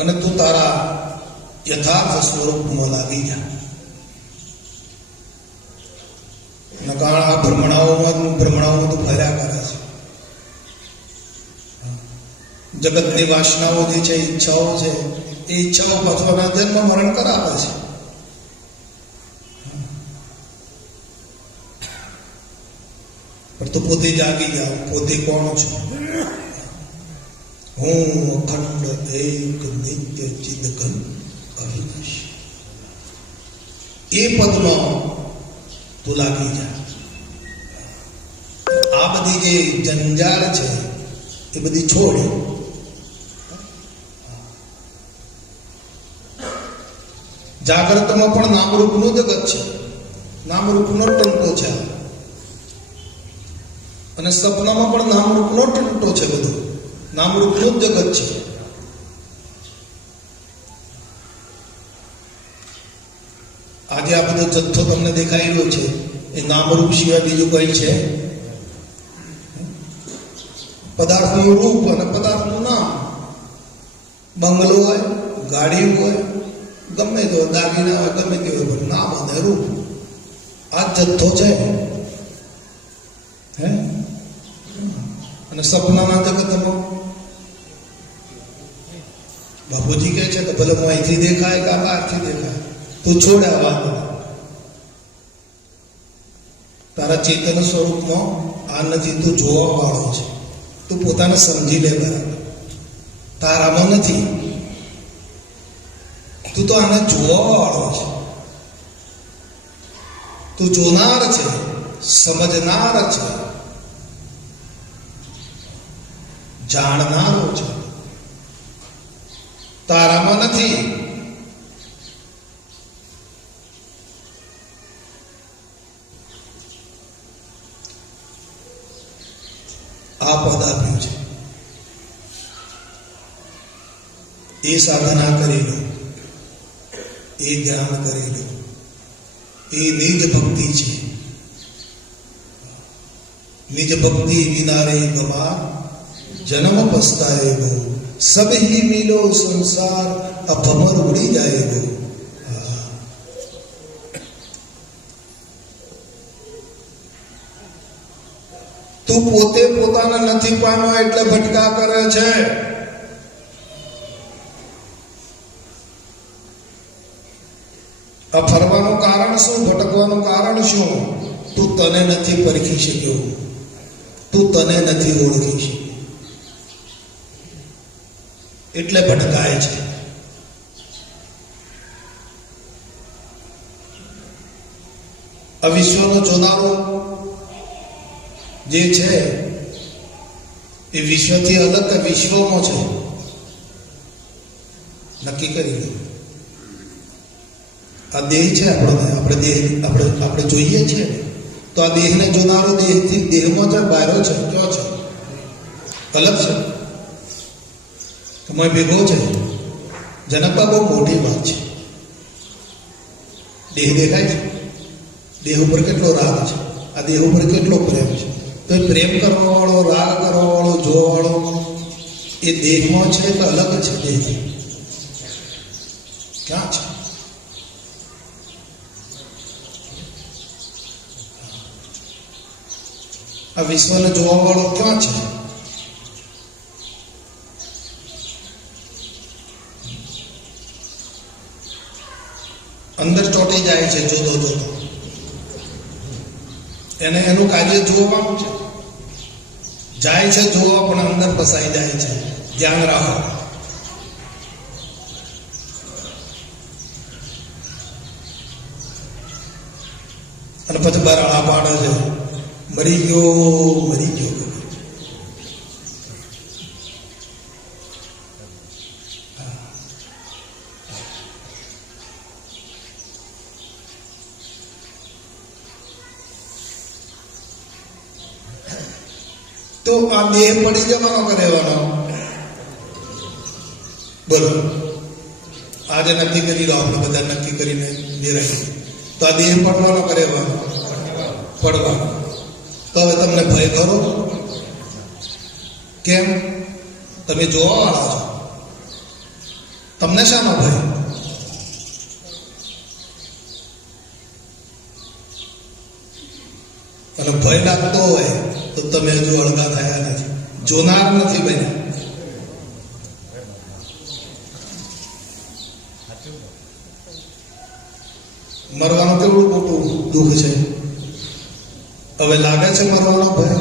અને તું તારા યથાર્થ સ્વરૂપમાં લાગી જા. નકારા આ ભ્રમણાઓમાં તું ફર્યા કરે છે. જગતની વાસનાઓ જે છે, ઈચ્છાઓ છે, એ ઈચ્છાઓ પાછળના જન્મ મરણ કરાવે છે. પણ તું પોતે જાગી જાઓ. પોતે કોણ છું? હું અખંડ એક નિત્ય ચિદઘન અવિનાશી. એ પદમાં તું લાગી જા. આ બધી જે જંજાળ છે એ બધી છોડી. જાગૃતમાં પણ નામરૂપનું જગત છે, નામરૂપનો ટંટો છે, અને સપનામાં પણ નામરૂપનો ટંટો છે. બધું નામરૂપનું જ જગત છે. આજે આ બધો જથ્થો તમને દેખાઈ રહ્યો છે એ નામરૂપ સિવાય બીજું કઈ છે? પદાર્થનું રૂપ અને પદાર્થનું નામ. બંગલો હોય, ગાડી હોય, ગમે તે દાગીના હોય, ગમે તે હોય, પણ નામ અને રૂપ આ જથ્થો છે. હે? અને સપનાના જગતમાં બાપુજી કહે છે કે ભલે હું અહીંથી દેખાય કે બહારથી દેખાય, તું છોડ્યા વાત. તારા ચેતન સ્વરૂપમાં આ નથી. તું જોવા વાળો છે. તું પોતાને સમજી લે બરાબર. તારામાં નથી. તું તો આને જોવા વાળો છે. તું જોનાર છે, સમજનાર છે, જાણનારો છે. તારામાં નથી. આ પદ આપ્યું છે. એ સાધના કરી લો, એ ધ્યાન કરી લો. એ નિજ ભક્તિ છે. નિજ ભક્તિ વિના રે ગવા જન્મ પસ્તાએ ગો. સબ ही मिलो संसार अभमर उड़ी जाएगो. તું પોતે પોતાને નથી પામ્યો એટલે ભટકા કરે છે. આ ફરવાનું કારણ શું? ભટકવાનું કારણ શું? તું તને નથી પરખી શક્યો. તું તને નથી ઓળખી શક્યો એટલે ભટકાય છે. આ વિશ્વનો જોનારો જે છે એ વિશ્વથી અલગ વિશ્વમાં છે. નક્કી કરી લો. આ દેહ છે આપણે જોઈએ છીએ, તો આ દેહને જોનારો દેહથી દેહમાં છે, બહાર છે, કયો છે? અલગ છે. તમે ભેગો છે. જનકબા બહુ મોટી વાત છે. દેહ દેખાય છે. દેહ ઉપર કેટલો રાગ છે, આ દેહ ઉપર કેટલો પ્રેમ છે. તો એ પ્રેમ કરવા વાળો, રાગ કરવા વાળો, જોવા વાળો એ દેહમાં છે કે અલગ છે? દેહથી ક્યાં છે? આ વિશ્વને જોવા વાળો ક્યાં છે? અંદર ચોંટી જાય છે જોતો જોતો. એને એનું કાર્ય જોવાનું છે. જાય છે જોવા, પણ અંદર ફસાઈ જાય છે. ધ્યાન રાખો. અને પછી બરાડા પાડે છે, મરી ગયો મરી ગયો. તો આ દેહ પડી જવાનો કે રહેવાનો? બોલો, આજે નક્કી કરી લો, આપણે બધા નક્કી કરીને નિરાય. તો આ દેહ પડવાનો કે રહેવાનો? પડવાનો. તો હવે તમને ભય ખરો? કેમ? તમે જોવા વાળા છો. તમને શાનો ભય? અને ભય લાગતો હોય તો તમે હજુ અળગા થયા નથી, જોનાર નથી બન્યા. મરવાનું કેવડું મોટું દુઃખ છે. હવે લાગે છે મરવાનો ભય?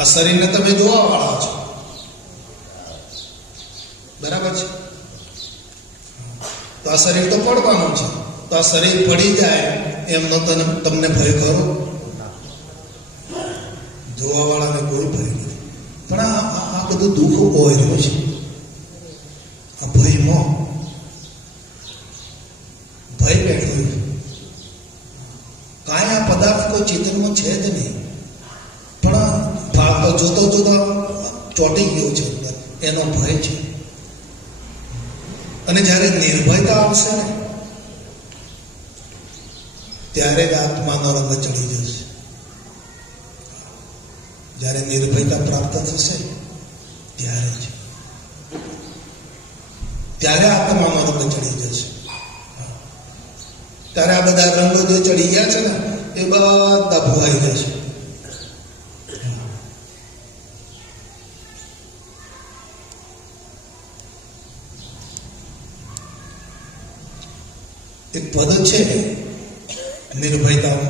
આ શરીરને તમે જોવા વાળા છો, બરાબર છે? તો આ શરીર તો પડવાનું છે. તો આ શરીર પડી જાય એમનો તમને ભય ખરો? જોવા વાળાને કોઈ ભય નથી. પણ આ બધું દુઃખ હોય રહ્યું છે. આ ભયમાં ભય બેઠો. કાંઈ આ પદાર્થ કોઈ ચેતનમાં છે જ નહીં, પણ ભાગ તો જોતો જોતો ચોંટી ગયો છે અંદર. એનો ભય છે. અને જ્યારે નિર્ભયતા આવશે ને, ત્યારે જ આત્માનો રંગ ચડી જશે. જ્યારે નિર્ભયતા પ્રાપ્ત થશે ત્યારે આત્માનો રંગ ચડી જશે. ત્યારે આ બધા રંગો જે ચડી ગયા છે ને, એ બધા ભૂલાઈ જશે. એક પદ છે નિર્ભયતા,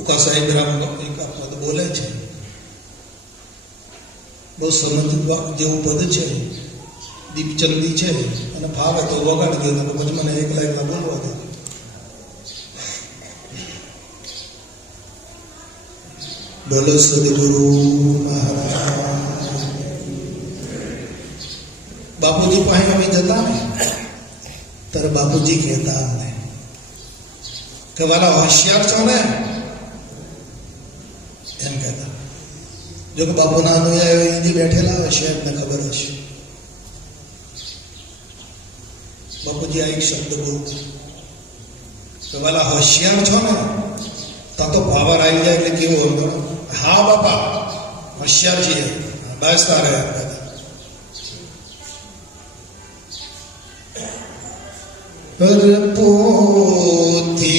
ઉકા સાહેબ રામ એક પદ બોલે છે. બહુ સમજ જેવું પદ છે. દીપચંદી છે. અને ભાવે તો વગાડી દો, પછી મને એકલા બોલવા દો. બોલો સદગુરુ મહારાજ. બાપુજી પાસે અમે જતા ને, ત્યારે બાપુજી કહેતા અમને કે વાલા હોશિયાર છો ને, એમ કહેતા. જો કે બાપુના અનુયાયીઓ જે બેઠેલા હશે એમને ખબર હશે. બાપુજી આ એક શબ્દ બોલતા કે વાલા હોશિયાર છો ને, ત્યાં તો પાવર આવી જાય એટલે કેવું અંદર, હા બાપા હોશિયાર છીએ, બેસતા રહ્યા બધા. પોથી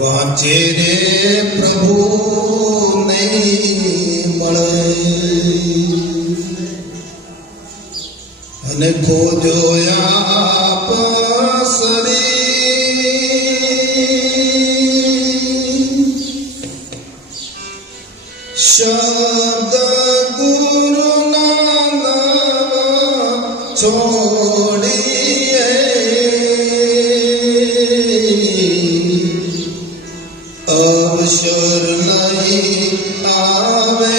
વાંચે રે પ્રભુ નહીં મળે, અને ખોજો આપ શબ્દ ગુરુ નામ છોડીએ અવસર નહીં આવે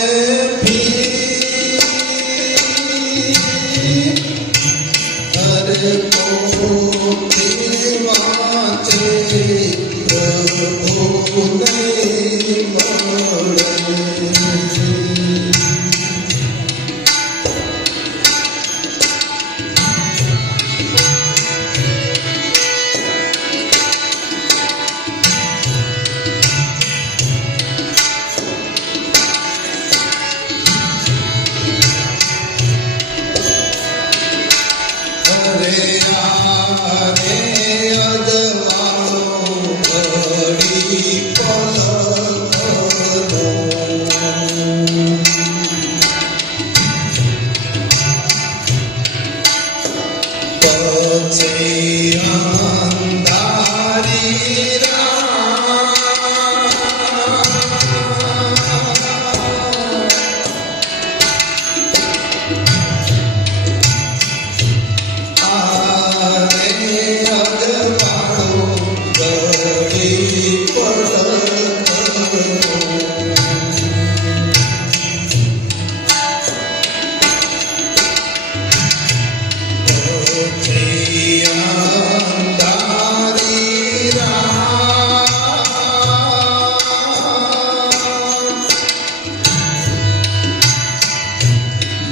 હરે પોતે વાંચે પ્રભુ નહીં મળે. હરે અજમાનો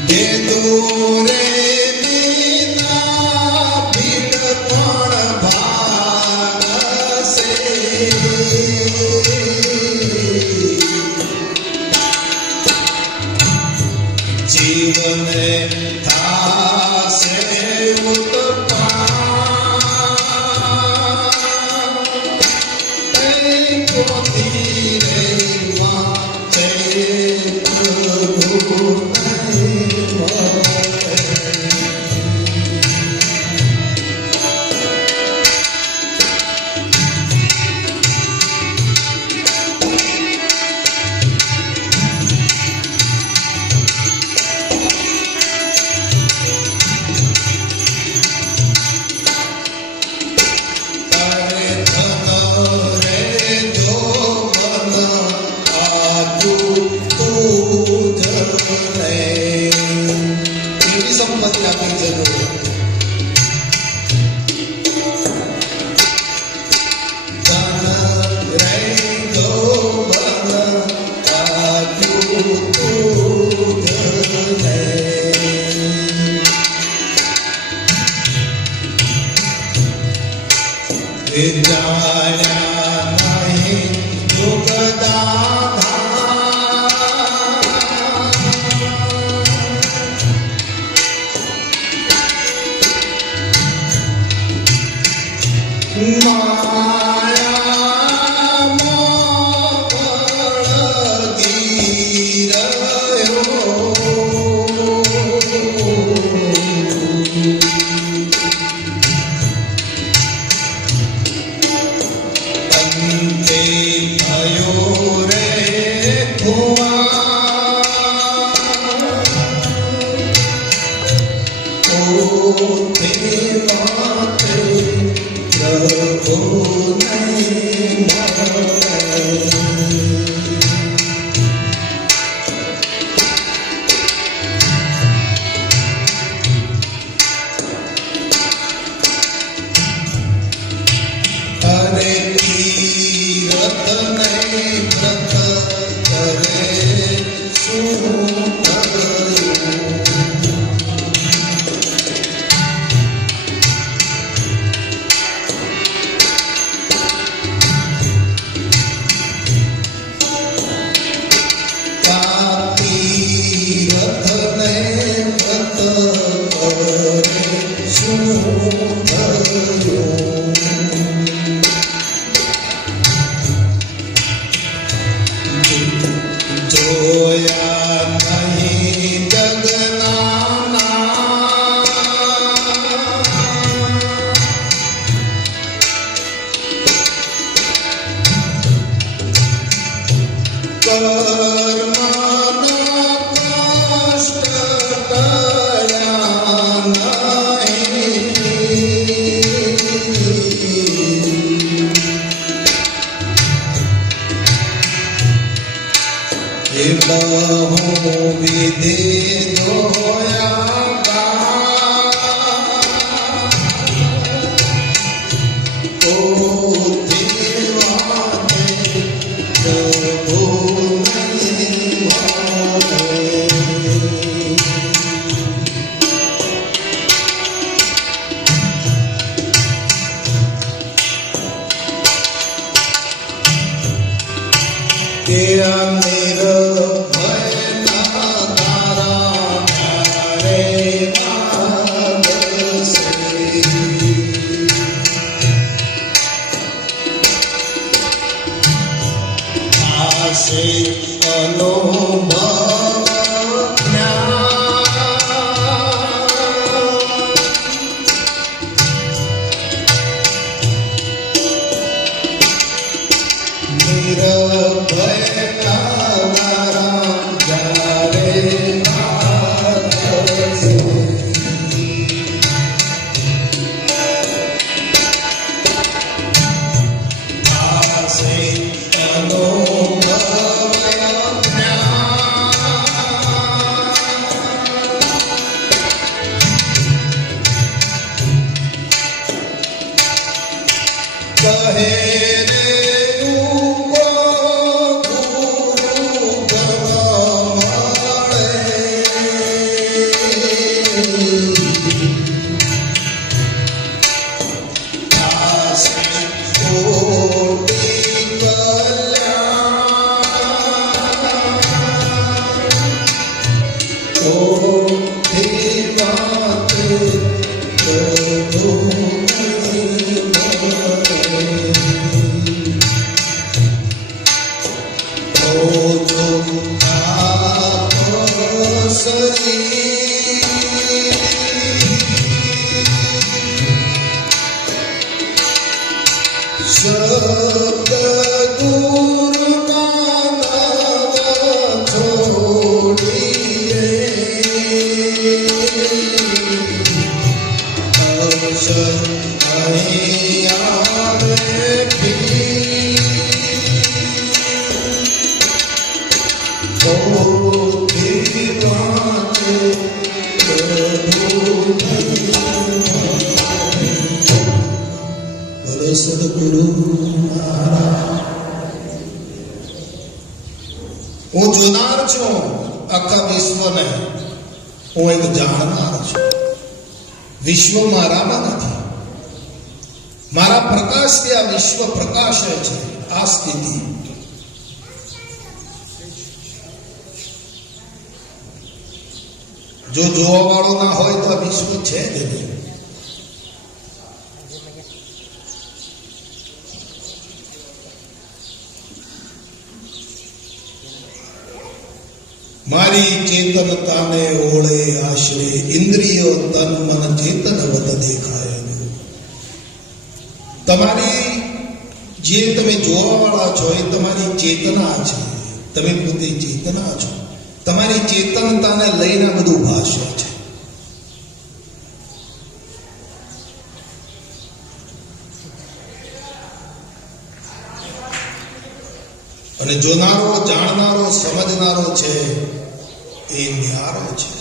એ દોરે વિના ભીડ પણ ભાગશે. જીવને થાશે ઉત્પાન પોતી રે વાતે પ્રભુ સંપત્તિ આપી જરૂર. ધન રે ગો બન આપ્યું તુજ રે. વિચાર્યા નહીં દુઃખદાતા માયા મોકળ ગીરયો. અંતે થયો રે ભુવા પોતે વાતે પ્રભુ નહીં મળે. અરે તીરથ નહીં વ્રત કરે શું કર્યું. તીરથ નહીં વ્રત કરે શું કર્યું. જોયા નહીં જગના કર્મના કષ્ટ કર્યા નહીં. એ બહુ વિધિ જોયા પોતી વાતે પ્રભુ નહીં મળે. કે નિર્ભય ના તારા મોટી વાત પ્રભુ નહીં મળે. ઓજો આપ સરી શબ્દ સદગુરુ હું જોનાર છું આખા વિશ્વને. હું એક જાણનાર છું. વિશ્વ મારામાં નથી. મારા પ્રકાશથી આ વિશ્વ પ્રકાશે છે. આ સ્થિતિ જો જોવા વાળો ના હોય તો આ વિશ્વ છે જ નહીં. મારી ચેતનતાને ઓળે આશરે ઇન્દ્રિયો તન મન ચેતન વત દેખાય. તમારી જે તમે જોવા વાળા છો એ તમારી ચેતના છે. તમે પોતે ચેતના છો. તમારી ચેતનતાને લઈને બધું ભાષ્ય છે. અને જોનારો, જાણનારો, સમજનારો છે એ ન્યારો છે.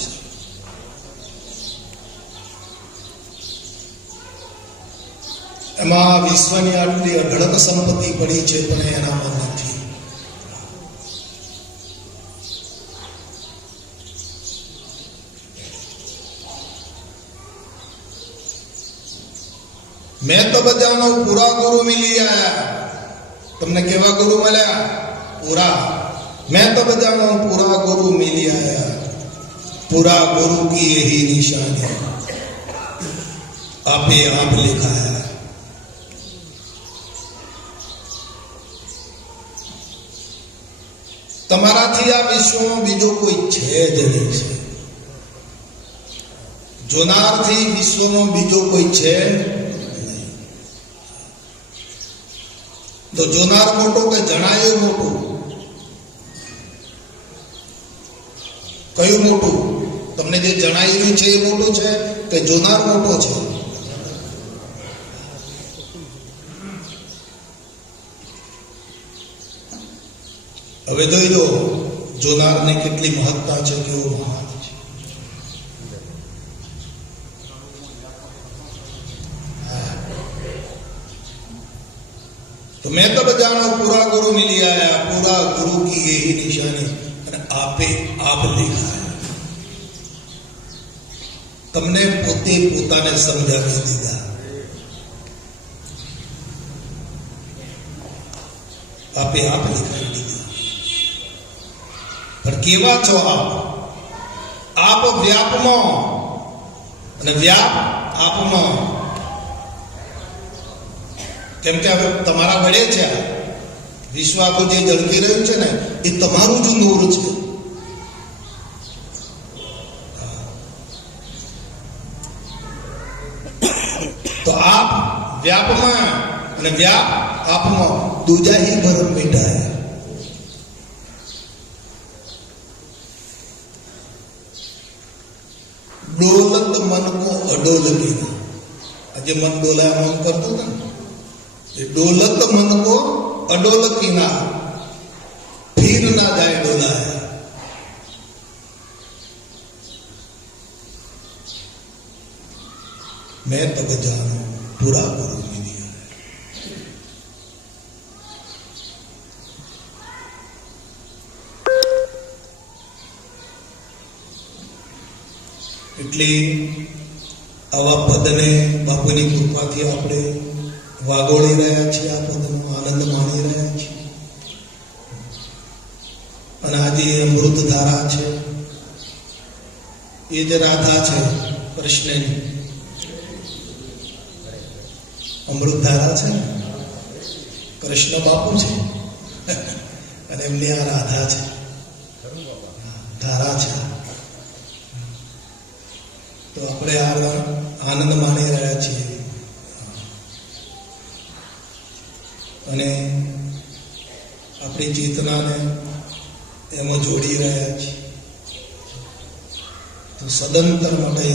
એમાં વિશ્વની આટલી અઢળક સંપત્તિ પડી છે પણ એનામાં નથી. મેં તો બધાનો પૂરા ગુરુ મિલી આયા. તમને કેવા ગુરુ મળ્યા? પૂરા. मैं तो बजाना हूं पूरा गुरु मिल आया. पूरा गुरु की यही निशानी आपे आप लिखाया. તમારાથી આ વિશ્વમાં બીજો કોઈ છે જ નહીં છે. જોનારથી વિશ્વમાં બીજો કોઈ છે નહીં. તો જોનાર મોટો કે જણાયો મોટું? કયું મોટું? તમને જે જણાઈ રહ્યું છે એ મોટું છે કે જોનાર મોટો છે? હવે જોઈ લો જોનારની કેટલી મહત્તા છે, કેવો મહાન છે. तो मैं तब जानो पूरा गुरु मिली आया. पूरा गुरु की यही निशानी અને આપે આપ દેખાય. તમને પોતે પોતાને સમજાવી દીધા. આપે આપ દેખાઈ દીધા. પણ કેવા છો આપ? આપ વ્યાપમાં અને વ્યાપ આપમાં. કેમ કે હવે તમારા વડે છે વિશ્વ આખું જે ઝળકી રહ્યું છે ને એ તમારું જ નૂર છે. તો આપ વ્યાપમાં અને વ્યાપ આપમાં दूजा ही भरम बेटा है. डोलत मन को अडोलकी ना. आज मन डोला मन करतो था ये डोलत मन को अडोलकी ना फिर ना जाए डोला है. मैं तब जानो पूरा गुरु मिली है. એટલે આવા પદને બાપુની કૃપાથી આપણે વાગોળી રહ્યા છીએ. આ પદનો આનંદ માણી રહ્યા છીએ. અને આજે અમૃત ધારા છે એ જે રાધા છે કૃષ્ણની અમૃતધારા છે ને, કૃષ્ણ બાપુ છે અને એમની આ રાધા છે, ધારા છે. તો આપણે આ આનંદ માણી રહ્યા છીએ અને આપણી ચેતનાને એમાં જોડી રહ્યા છીએ. તો સદંતર માટે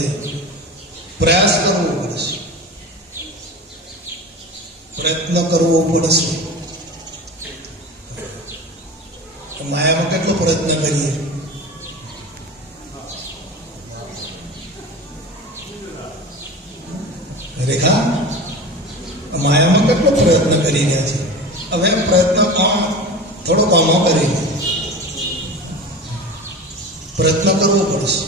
પ્રયાસ કરવો પડશે, પ્રયત્ન કરવો પડશે. માયામાં કેટલો પ્રયત્ન કરીએ, રેખા માયામાં કેટલો પ્રયત્ન કરી રહ્યા છે. હવે પ્રયત્ન થોડો કામો કરી પ્રયત્ન કરવો પડશે.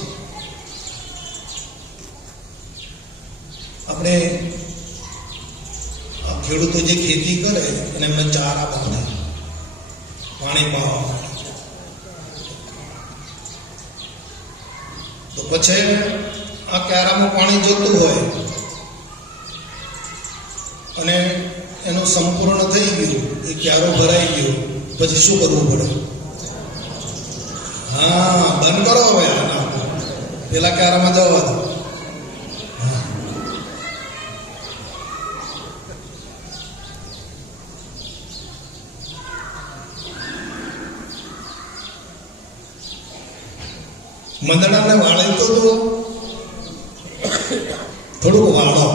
આપણે ખેડૂતો જે ખેતી કરે અને એમને ચારા બાંધે, પાણી પાવા માટે, તો પછી આ ક્યારામાં પાણી જોતું હોય અને એનું સંપૂર્ણ થઈ ગયું, એ ક્યારો ભરાઈ ગયો, પછી શું કરવું પડે? હા, બંધ કરો હવે, પેલા ક્યારામાં જવા દો. મંદડાને વાળે તો થોડુંક વાળો,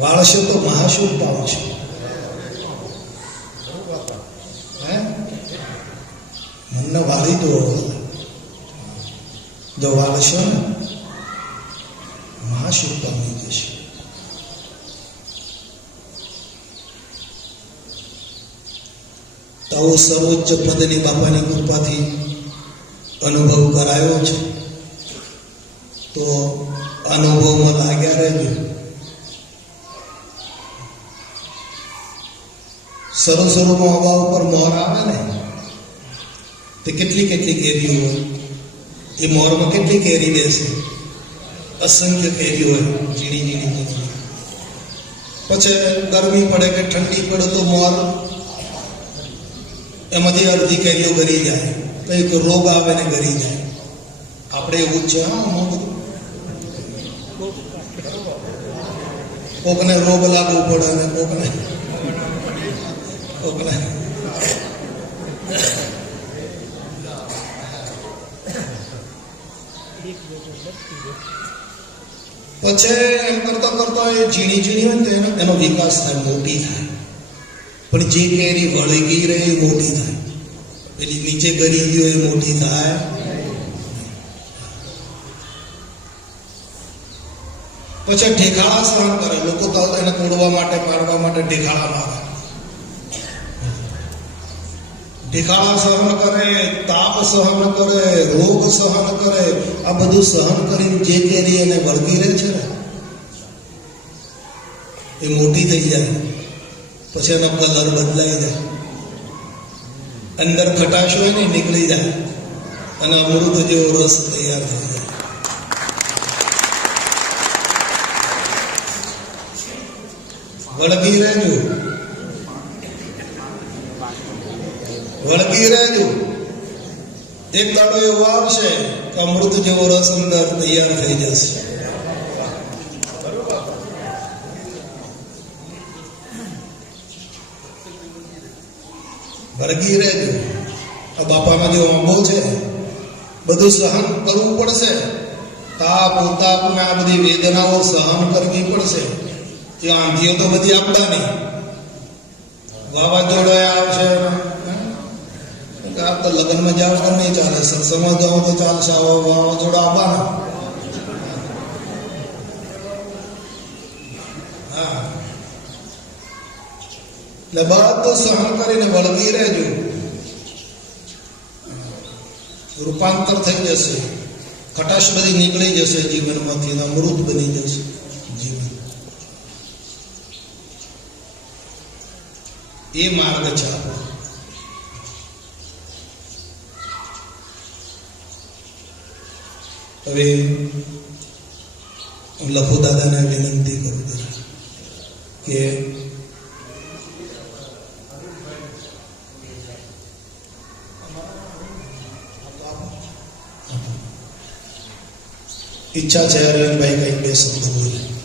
વાળશે તો મહાશુભ પામશે. મનને વાળી દો, જો વાળશો ને મહાશુભ પામી જશે. તો સર્વોચ્ચ પદની બાપાની કૃપાથી અનુભવ કરાયો છે, તો અનુભવમાં લાગ્યા રહેજો. શરૂ શરૂમાં હવા ઉપર મોર આવે ને, તે કેટલી કેરીઓ હોય, એ મોરમાં કેટલી કેરી બેસે? અસંખ્ય કેરી હોય, ઝીણી ઝીણી ઝીણી. પછી ગરમી પડે કે ઠંડી પડે તો મોર એમાંથી અડધી કેરીઓ ગરી જાય, તો એક રોગ આવે ને ગરી જાય. આપણે એવું જ છે. કોકને રોગ લાગવું પડે ને કોકને પછી એમ કરતા કરતા એ ઝીણી ઝીણી હોય ને એનો વિકાસ થાય, મોટી થાય. પણ જે કેરી વળી ગઈ રહે એ મોટી થાય, પેલી નીચે ગરી ગયો એ મોટી થાય. પછી ઢેખાડા સહન કરે લોકો, તો એને તોડવા માટે પાડવા માટે ઢેખાડા મારે. ઢેખાડા સહન કરે, તાપ સહન કરે, રોગ સહન કરે. આ બધું સહન કરીને જે કેરી એને વળગી રહે છે ને એ મોટી થઈ જાય. પછી એનો કલર બદલાઈ જાય, અંદર ખટાશ હોય ને નીકળી જાય અને અમૃત જેવો રસ તૈયાર થઈ જાય. વળગી રહેજો, વળગી રહેજો. એક દાડો એવો આવશે કે અમૃત જેવો રસ અંદર તૈયાર થઈ જશે. વળગી રહેજો. આ બાપામાં જે આંબો છે બધું સહન કરવું પડશે. તાપ ઉતાપ ને આ બધી વેદનાઓ સહન કરવી પડશે. એ આંધીઓ તો બધી આપવાની, વાવાઝોડા આવશે. આ તો લગ્નમાં જાવ તો નહીં ચાલે, સત્સંગમાં જાઓ તો ચાલશે. વાવાઝોડા આવવાના. હા, એટલે બધું સહન કરીને વળગી રહેજો. રૂપાંતર થઈ જશે, ખટાશ બધી નીકળી જશે જીવનમાંથી, અમૃત બની જશે જીવન. એ માર્ગ છે આપણો. હવે હું લખુ દાદાને વિનંતી કરું જરા કે ઈચ્છા છે અરવિંદભાઈ કંઈક બે શબ્દ બોલે.